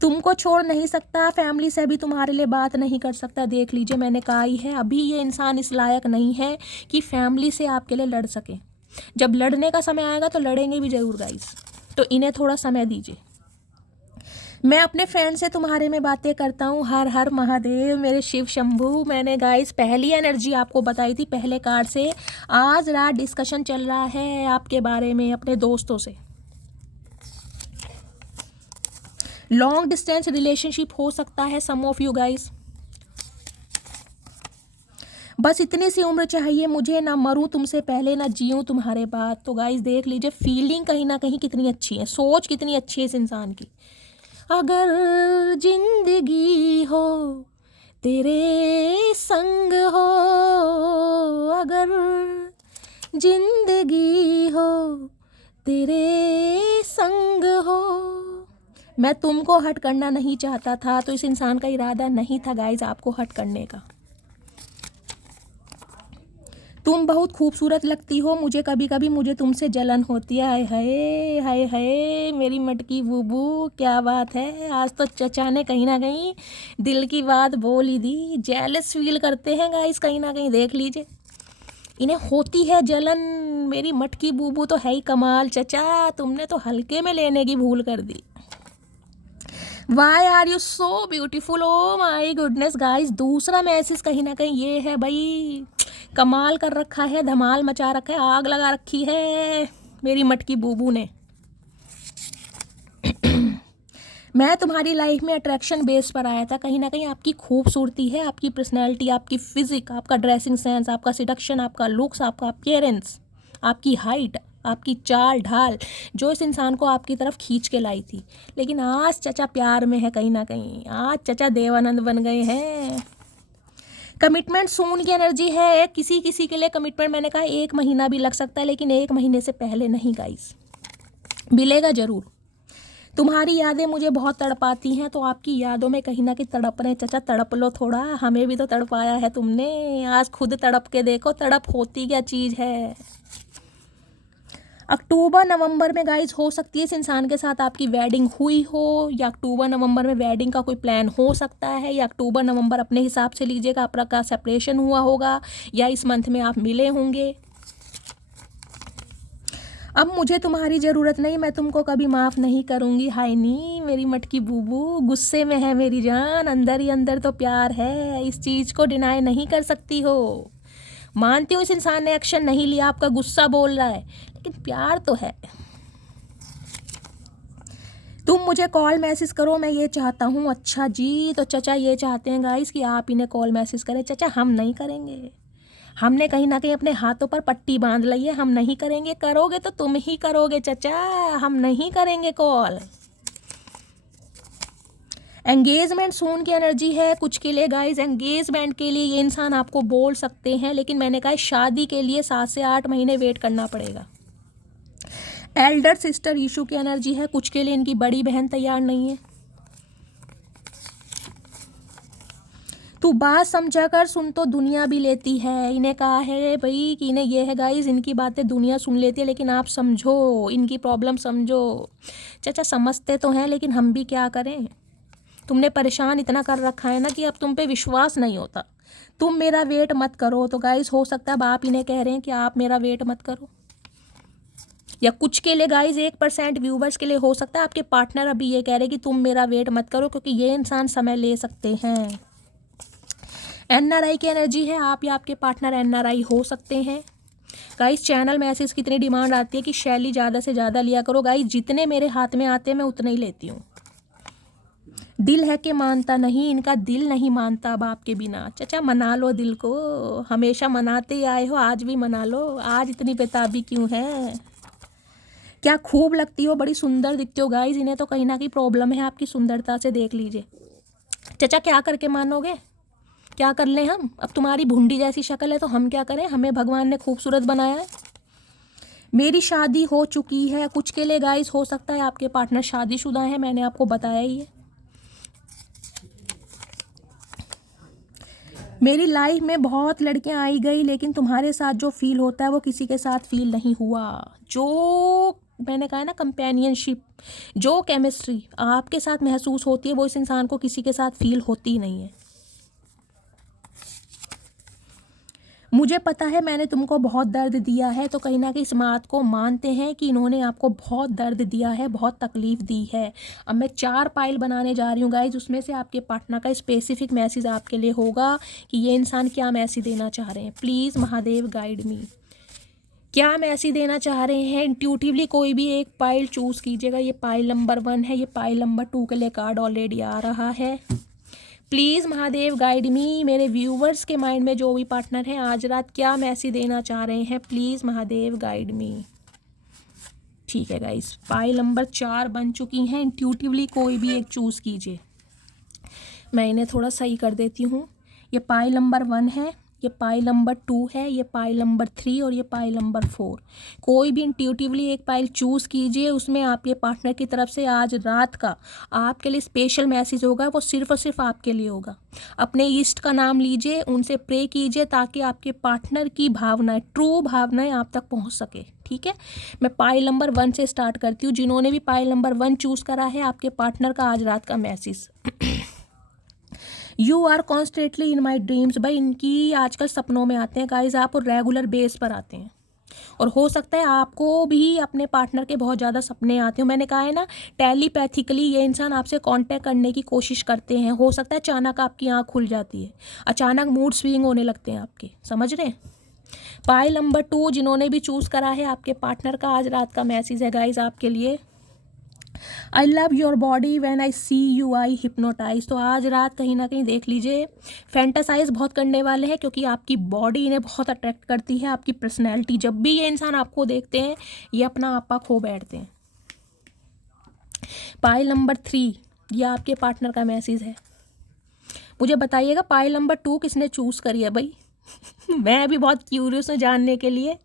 तुमको छोड़ नहीं सकता, फैमिली से भी तुम्हारे लिए बात नहीं कर सकता। देख लीजिए मैंने कहा ही है, अभी ये इंसान इस लायक नहीं है कि फैमिली से आपके लिए लड़ सके। जब लड़ने का समय आएगा तो लड़ेंगे भी ज़रूर गाइस, तो इन्हें थोड़ा समय दीजिए। मैं अपने फ्रेंड से तुम्हारे में बातें करता हूँ, हर हर महादेव मेरे शिव शंभू। मैंने गाइस पहली एनर्जी आपको बताई थी पहले कार्ड से। आज रात डिस्कशन चल रहा है आपके बारे में अपने दोस्तों से। लॉन्ग डिस्टेंस रिलेशनशिप हो सकता है सम ऑफ यू गाइस। बस इतनी सी उम्र चाहिए मुझे, ना मरूं तुमसे पहले ना जीऊं तुम्हारे बाद। तो गाइस देख लीजिए फीलिंग कहीं ना कहीं कितनी अच्छी है, सोच कितनी अच्छी है इस इंसान की। अगर जिंदगी हो तेरे संग हो, अगर जिंदगी हो तेरे संग हो। मैं तुमको हट करना नहीं चाहता था, तो इस इंसान का इरादा नहीं था गाइज आपको हट करने का। तुम बहुत खूबसूरत लगती हो, मुझे कभी कभी मुझे तुमसे जलन होती है। हाय हाय हाय हाय मेरी मटकी बूबू, क्या बात है। आज तो चचा ने कहीं ना कहीं दिल की बात बोल ही दी। जेलस फील करते हैं गाइस कहीं ना कहीं, देख लीजिए इन्हें होती है जलन। मेरी मटकी बूबू तो है ही कमाल। चचा तुमने तो हल्के में लेने की भूल कर दी। Why are you so beautiful, oh my goodness guys. दूसरा मैसेज कहीं ना कहीं ये है भाई, कमाल कर रखा है, धमाल मचा रखा है, आग लगा रखी है मेरी मटकी बूबू ने। मैं तुम्हारी लाइफ में अट्रैक्शन बेस पर आया था। कहीं ना कहीं आपकी खूबसूरती है, आपकी पर्सनैलिटी, आपकी फिजिक, आपका ड्रेसिंग सेंस, आपका सिडक्शन, आपका लुक्स, आपका अपीयरेंस, आपकी हाइट, आपकी चाल ढाल, जो इस इंसान को आपकी तरफ खींच के लाई थी। लेकिन आज चचा प्यार में है कहीं ना कहीं, आज चचा देवानंद बन गए हैं। कमिटमेंट सून की एनर्जी है, किसी किसी के लिए कमिटमेंट मैंने कहा 1 महीना भी लग सकता है, लेकिन 1 महीने से पहले नहीं गाइस, मिलेगा ज़रूर। तुम्हारी यादें मुझे बहुत तड़पाती हैं, तो आपकी यादों में कहीं ना कहीं तड़प रहे। चचा तड़प लो थोड़ा, हमें भी तो तड़पाया है तुमने, आज खुद तड़प के देखो तड़प होती क्या चीज़ है। अक्टूबर नवंबर में गाइस हो सकती है इस इंसान के साथ आपकी वेडिंग हुई हो, या अक्टूबर नवंबर में वेडिंग का कोई प्लान हो सकता है, या अक्टूबर नवंबर अपने हिसाब से लीजिएगा, आपका सेपरेशन हुआ होगा, या इस मंथ में आप मिले होंगे। अब मुझे तुम्हारी ज़रूरत नहीं, मैं तुमको कभी माफ़ नहीं करूँगी। हाय नी मेरी मटकी बूबू, गुस्से में है मेरी जान, अंदर ही अंदर तो प्यार है, इस चीज़ को डिनाई नहीं कर सकती हो। मानती हूँ इस इंसान ने एक्शन नहीं लिया, आपका गुस्सा बोल रहा है, लेकिन प्यार तो है। तुम मुझे कॉल मैसेज करो, मैं ये चाहता हूँ। अच्छा जी, तो चचा ये चाहते हैं गाइस कि आप इन्हें कॉल मैसेज करें। चचा हम नहीं करेंगे, हमने कहीं ना कहीं अपने हाथों पर पट्टी बांध ली है, हम नहीं करेंगे। करोगे तो तुम ही करोगे चचा, हम नहीं करेंगे कॉल। एंगेजमेंट सून की एनर्जी है कुछ के लिए गाइस। एंगेजमेंट के लिए ये इंसान आपको बोल सकते हैं, लेकिन मैंने कहा शादी के लिए 7 से 8 महीने वेट करना पड़ेगा। एल्डर सिस्टर इशू की एनर्जी है कुछ के लिए, इनकी बड़ी बहन तैयार नहीं है। तू बात समझा कर सुन तो दुनिया भी लेती है, इन्हें कहा है भाई कि इन्हें ये है गाइस, इनकी बातें दुनिया सुन लेती है, लेकिन आप समझो, इनकी प्रॉब्लम समझो। चाचा समझते तो हैं, लेकिन हम भी क्या करें। तुमने परेशान इतना कर रखा है ना कि अब तुम पे विश्वास नहीं होता। तुम मेरा वेट मत करो, तो गाइस हो सकता है अब आप इन्हें कह रहे हैं कि आप मेरा वेट मत करो। या कुछ के लिए गाइस 1% व्यूवर्स के लिए हो सकता है आपके पार्टनर अभी ये कह रहे हैं कि तुम मेरा वेट मत करो, क्योंकि ये इंसान समय ले सकते हैं। NRI की एनर्जी है, आप या आपके पार्टनर NRI हो सकते हैं। गाइस चैनल मैसेज की इतनी डिमांड आती है कि शैली ज़्यादा से ज़्यादा लिया करो। गाइस जितने मेरे हाथ में आते हैं मैं उतने ही लेती हूँ। दिल है कि मानता नहीं, इनका दिल नहीं मानता अब आपके बिना। चाचा मना लो दिल को, हमेशा मनाते ही आए हो, आज भी मना लो। आज इतनी बेताबी क्यों है? क्या खूब लगती हो, बड़ी सुंदर दिखते हो गाइज। इन्हें तो कहीं ना कहीं प्रॉब्लम है आपकी सुंदरता से, देख लीजिए। चाचा क्या करके मानोगे? क्या कर लें हम? अब तुम्हारी भुंडी जैसी शक्ल है तो हम क्या करें? हमें भगवान ने खूबसूरत बनाया है। मेरी शादी हो चुकी है कुछ के लिए गाइस, हो सकता है आपके पार्टनर शादीशुदा है, मैंने आपको बताया ही है। मेरी लाइफ में बहुत लड़कियां आई गई, लेकिन तुम्हारे साथ जो फील होता है वो किसी के साथ फील नहीं हुआ। जो मैंने कहा है ना, कंपेनियनशिप, जो केमिस्ट्री आपके साथ महसूस होती है वो इस इंसान को किसी के साथ फील होती नहीं है। मुझे पता है मैंने तुमको बहुत दर्द दिया है, तो कहीं ना कहीं इस बात को मानते हैं कि इन्होंने आपको बहुत दर्द दिया है, बहुत तकलीफ़ दी है। अब मैं 4 पाइल बनाने जा रही हूँ गाइज, उसमें से आपके पार्टनर का स्पेसिफिक मैसेज आपके लिए होगा कि ये इंसान क्या मैसेज देना चाह रहे हैं। प्लीज़ महादेव गाइड मी, क्या मैसेज देना चाह रहे हैं। इंट्यूटिवली कोई भी एक पाइल चूज़ कीजिएगा। ये पाइल नंबर 1 है, ये पाइल नंबर 2 के लिए कार्ड ऑलरेडी आ रहा है। प्लीज़ महादेव गाइड मी, मेरे व्यूवर्स के माइंड में जो भी पार्टनर है आज रात क्या मैसेज देना चाह रहे हैं, प्लीज़ महादेव गाइड मी। ठीक है गाइस, पाइल नंबर 4 बन चुकी हैं। इंट्यूटिवली कोई भी एक चूज़ कीजिए, मैं इन्हें थोड़ा सही कर देती हूँ। ये पाइल नंबर 1 है, ये पाइल नंबर 2 है, ये पाइल नंबर 3 और ये पाइल नंबर 4। कोई भी इंट्यूटिवली एक पाइल चूज़ कीजिए, उसमें आपके पार्टनर की तरफ से आज रात का आपके लिए स्पेशल मैसेज होगा, वो सिर्फ और सिर्फ आपके लिए होगा। अपने ईस्ट का नाम लीजिए, उनसे प्रे कीजिए ताकि आपके पार्टनर की भावनाएं, ट्रू भावनाएं आप तक पहुंच सके। ठीक है, मैं पाइल नंबर 1 से स्टार्ट करती हूँ। जिन्होंने भी पाइल नंबर 1 चूज़ करा है, आपके पार्टनर का आज रात का message. You are constantly in my dreams. भाई इनकी आजकल सपनों में आते हैं गाइज आप, और रेगुलर बेस पर आते हैं। और हो सकता है आपको भी अपने पार्टनर के बहुत ज़्यादा सपने आते हो। मैंने कहा है ना, टेलीपैथिकली ये इंसान आपसे कांटेक्ट करने की कोशिश करते हैं। हो सकता है अचानक आपकी आँख खुल जाती है, अचानक मूड स्विंग होने लगते हैं आपके, समझ रहे हैं। पाइल नंबर 2 जिन्होंने भी चूज़ करा है, आपके पार्टनर का आज रात का मैसेज है गाइज आपके लिए। I love your body when I see you I hypnotize. तो आज रात कहीं ना कहीं देख लीजिए, फैंटासाइज बहुत करने वाले हैं, क्योंकि आपकी बॉडी इन्हें बहुत अट्रैक्ट करती है, आपकी पर्सनैलिटी। जब भी ये इंसान आपको देखते हैं ये अपना आपा खो बैठते हैं। पाइल नंबर 3 ये आपके पार्टनर का मैसेज है। मुझे बताइएगा पाइल नंबर 2 किसने चूज़ करी है भाई? मैं भी बहुत क्यूरियस हूँ जानने के लिए।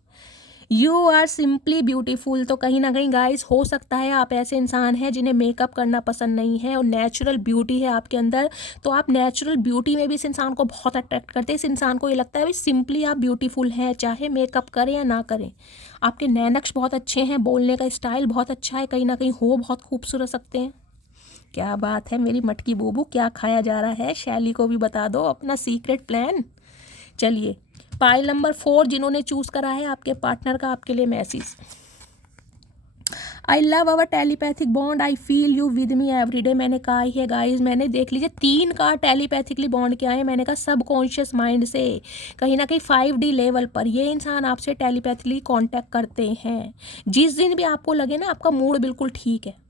You are simply beautiful. तो कहीं ना कहीं गाइस हो सकता है आप ऐसे इंसान हैं जिन्हें मेकअप करना पसंद नहीं है और नेचुरल ब्यूटी है आपके अंदर, तो आप नेचुरल ब्यूटी में भी इस इंसान को बहुत अट्रैक्ट करते हैं। इस इंसान को ये लगता है भाई सिंपली आप ब्यूटीफुल हैं, चाहे मेकअप करें या ना करें। आपके नैनक्श बहुत अच्छे हैं, बोलने का स्टाइल बहुत अच्छा है, कहीं ना कहीं हो बहुत खूबसूरत सकते हैं। क्या बात है मेरी मटकी बूबू, क्या खाया जा रहा है? शैली को भी बता दो अपना सीक्रेट प्लान। चलिए पाइल नंबर 4 जिन्होंने चूज़ करा है, आपके पार्टनर का आपके लिए message. I love our telepathic bond, I feel you with me every day. मैंने कहा ही है गाइज, मैंने देख लीजिए 3 का टेलीपैथिकली बॉन्ड क्या है। मैंने कहा सबकॉन्शियस माइंड से कहीं ना कहीं 5D लेवल पर ये इंसान आपसे टेलीपैथिकली कांटेक्ट करते हैं। जिस दिन भी आपको लगे ना आपका मूड बिल्कुल ठीक है,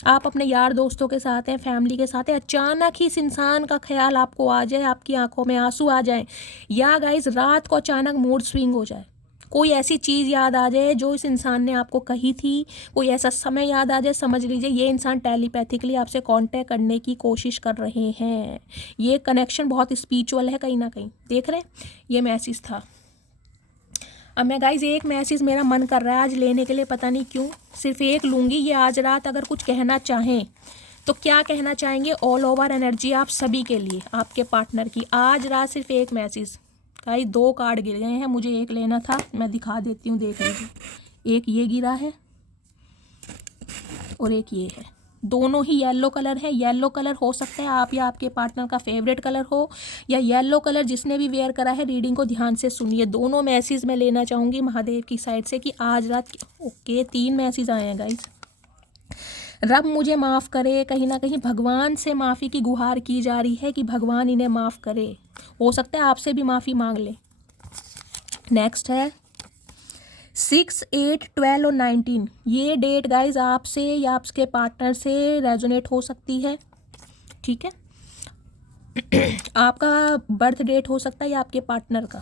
आप अपने यार दोस्तों के साथ हैं, फैमिली के साथ हैं, अचानक ही इस इंसान का ख्याल आपको आ जाए, आपकी आंखों में आंसू आ जाए, या गाइस रात को अचानक मूड स्विंग हो जाए, कोई ऐसी चीज़ याद आ जाए जो इस इंसान ने आपको कही थी, कोई ऐसा समय याद आ जाए, समझ लीजिए ये इंसान टेलीपैथिकली आपसे कांटेक्ट करने की कोशिश कर रहे हैं। ये कनेक्शन बहुत स्पिरिचुअल है कहीं ना कहीं, देख रहे हैं। ये मैसेज था। अब मैं गाइज एक मैसेज मेरा मन कर रहा है आज लेने के लिए, पता नहीं क्यों, सिर्फ एक लूँगी। ये आज रात अगर कुछ कहना चाहें तो क्या कहना चाहेंगे? ऑल ओवर एनर्जी आप सभी के लिए, आपके पार्टनर की आज रात सिर्फ एक मैसेज। गाइज 2 कार्ड गिर गए हैं, मुझे एक लेना था, मैं दिखा देती हूँ, देख लीजिए। एक ये गिरा है और एक ये है, दोनों ही येलो कलर है। येलो कलर हो सकता है आप या आपके पार्टनर का फेवरेट कलर हो, या येलो कलर जिसने भी वेयर करा है। रीडिंग को ध्यान से सुनिए, दोनों मैसेज मैं लेना चाहूँगी महादेव की साइड से कि आज रात। ओके 3 मैसेज आए हैं गाइज। रब मुझे माफ़ करे, कहीं ना कहीं भगवान से माफ़ी की गुहार की जा रही है कि भगवान इन्हें माफ़ करे। हो सकता है आपसे भी माफ़ी मांग ले। नेक्स्ट है 6, 8, 12 और 19। ये डेट गाइज आपसे या आपके पार्टनर से रेजोनेट हो सकती है। ठीक है। आपका बर्थ डेट हो सकता है या आपके पार्टनर का।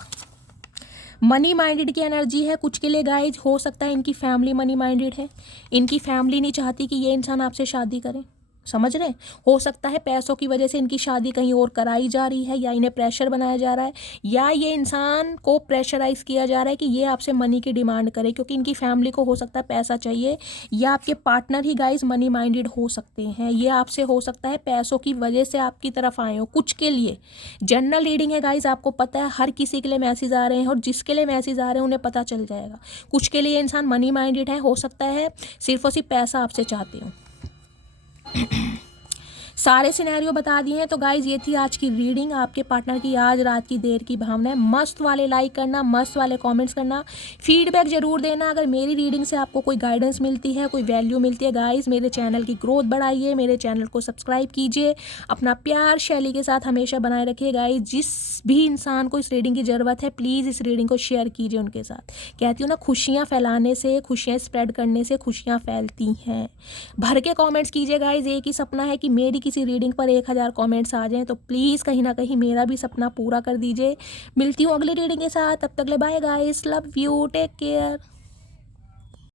मनी माइंडेड की एनर्जी है कुछ के लिए गाइज। हो सकता है इनकी फैमिली मनी माइंडेड है, इनकी फैमिली नहीं चाहती कि ये इंसान आपसे शादी करे, समझ रहे हैं। हो सकता है पैसों की वजह से इनकी शादी कहीं और कराई जा रही है, या इन्हें प्रेशर बनाया जा रहा है, या ये इंसान को प्रेशराइज किया जा रहा है कि ये आपसे मनी की डिमांड करे, क्योंकि इनकी फैमिली को हो सकता है पैसा चाहिए। या आपके पार्टनर ही गाइज मनी माइंडेड हो सकते हैं, ये आपसे हो सकता है पैसों की वजह से आपकी तरफ आए हो कुछ के लिए। जनरल रीडिंग है गाइज, आपको पता है हर किसी के लिए मैसेज आ रहे हैं, और जिसके लिए मैसेज आ रहे हैं उन्हें पता चल जाएगा। कुछ के लिए इंसान मनी माइंडेड है, हो सकता है सिर्फ और सिर्फ पैसा आपसे चाहते हो। सारे सिनेरियो बता दिए हैं। तो गाइज ये थी आज की रीडिंग आपके पार्टनर की आज रात की देर की भावना है। मस्त वाले लाइक करना, मस्त वाले कमेंट्स करना, फीडबैक जरूर देना। अगर मेरी रीडिंग से आपको कोई गाइडेंस मिलती है, कोई वैल्यू मिलती है गाइज, मेरे चैनल की ग्रोथ बढ़ाइए, मेरे चैनल को सब्सक्राइब कीजिए, अपना प्यार शैली के साथ हमेशा बनाए रखिए गाइज। जिस भी इंसान को इस रीडिंग की ज़रूरत है प्लीज़ इस रीडिंग को शेयर कीजिए उनके साथ। कहती हूँ ना, खुशियाँ फैलाने से, खुशियाँ स्प्रेड करने से खुशियाँ फैलती हैं। भर के कमेंट्स कीजिए गाइज। एक ही सपना है कि मेरी किसी रीडिंग पर 1000 कमेंट्स आ जाएं, तो प्लीज़ कहीं ना कहीं मेरा भी सपना पूरा कर दीजिए। मिलती हूँ अगली रीडिंग के साथ, तब तक ले bye guys, love you, take care.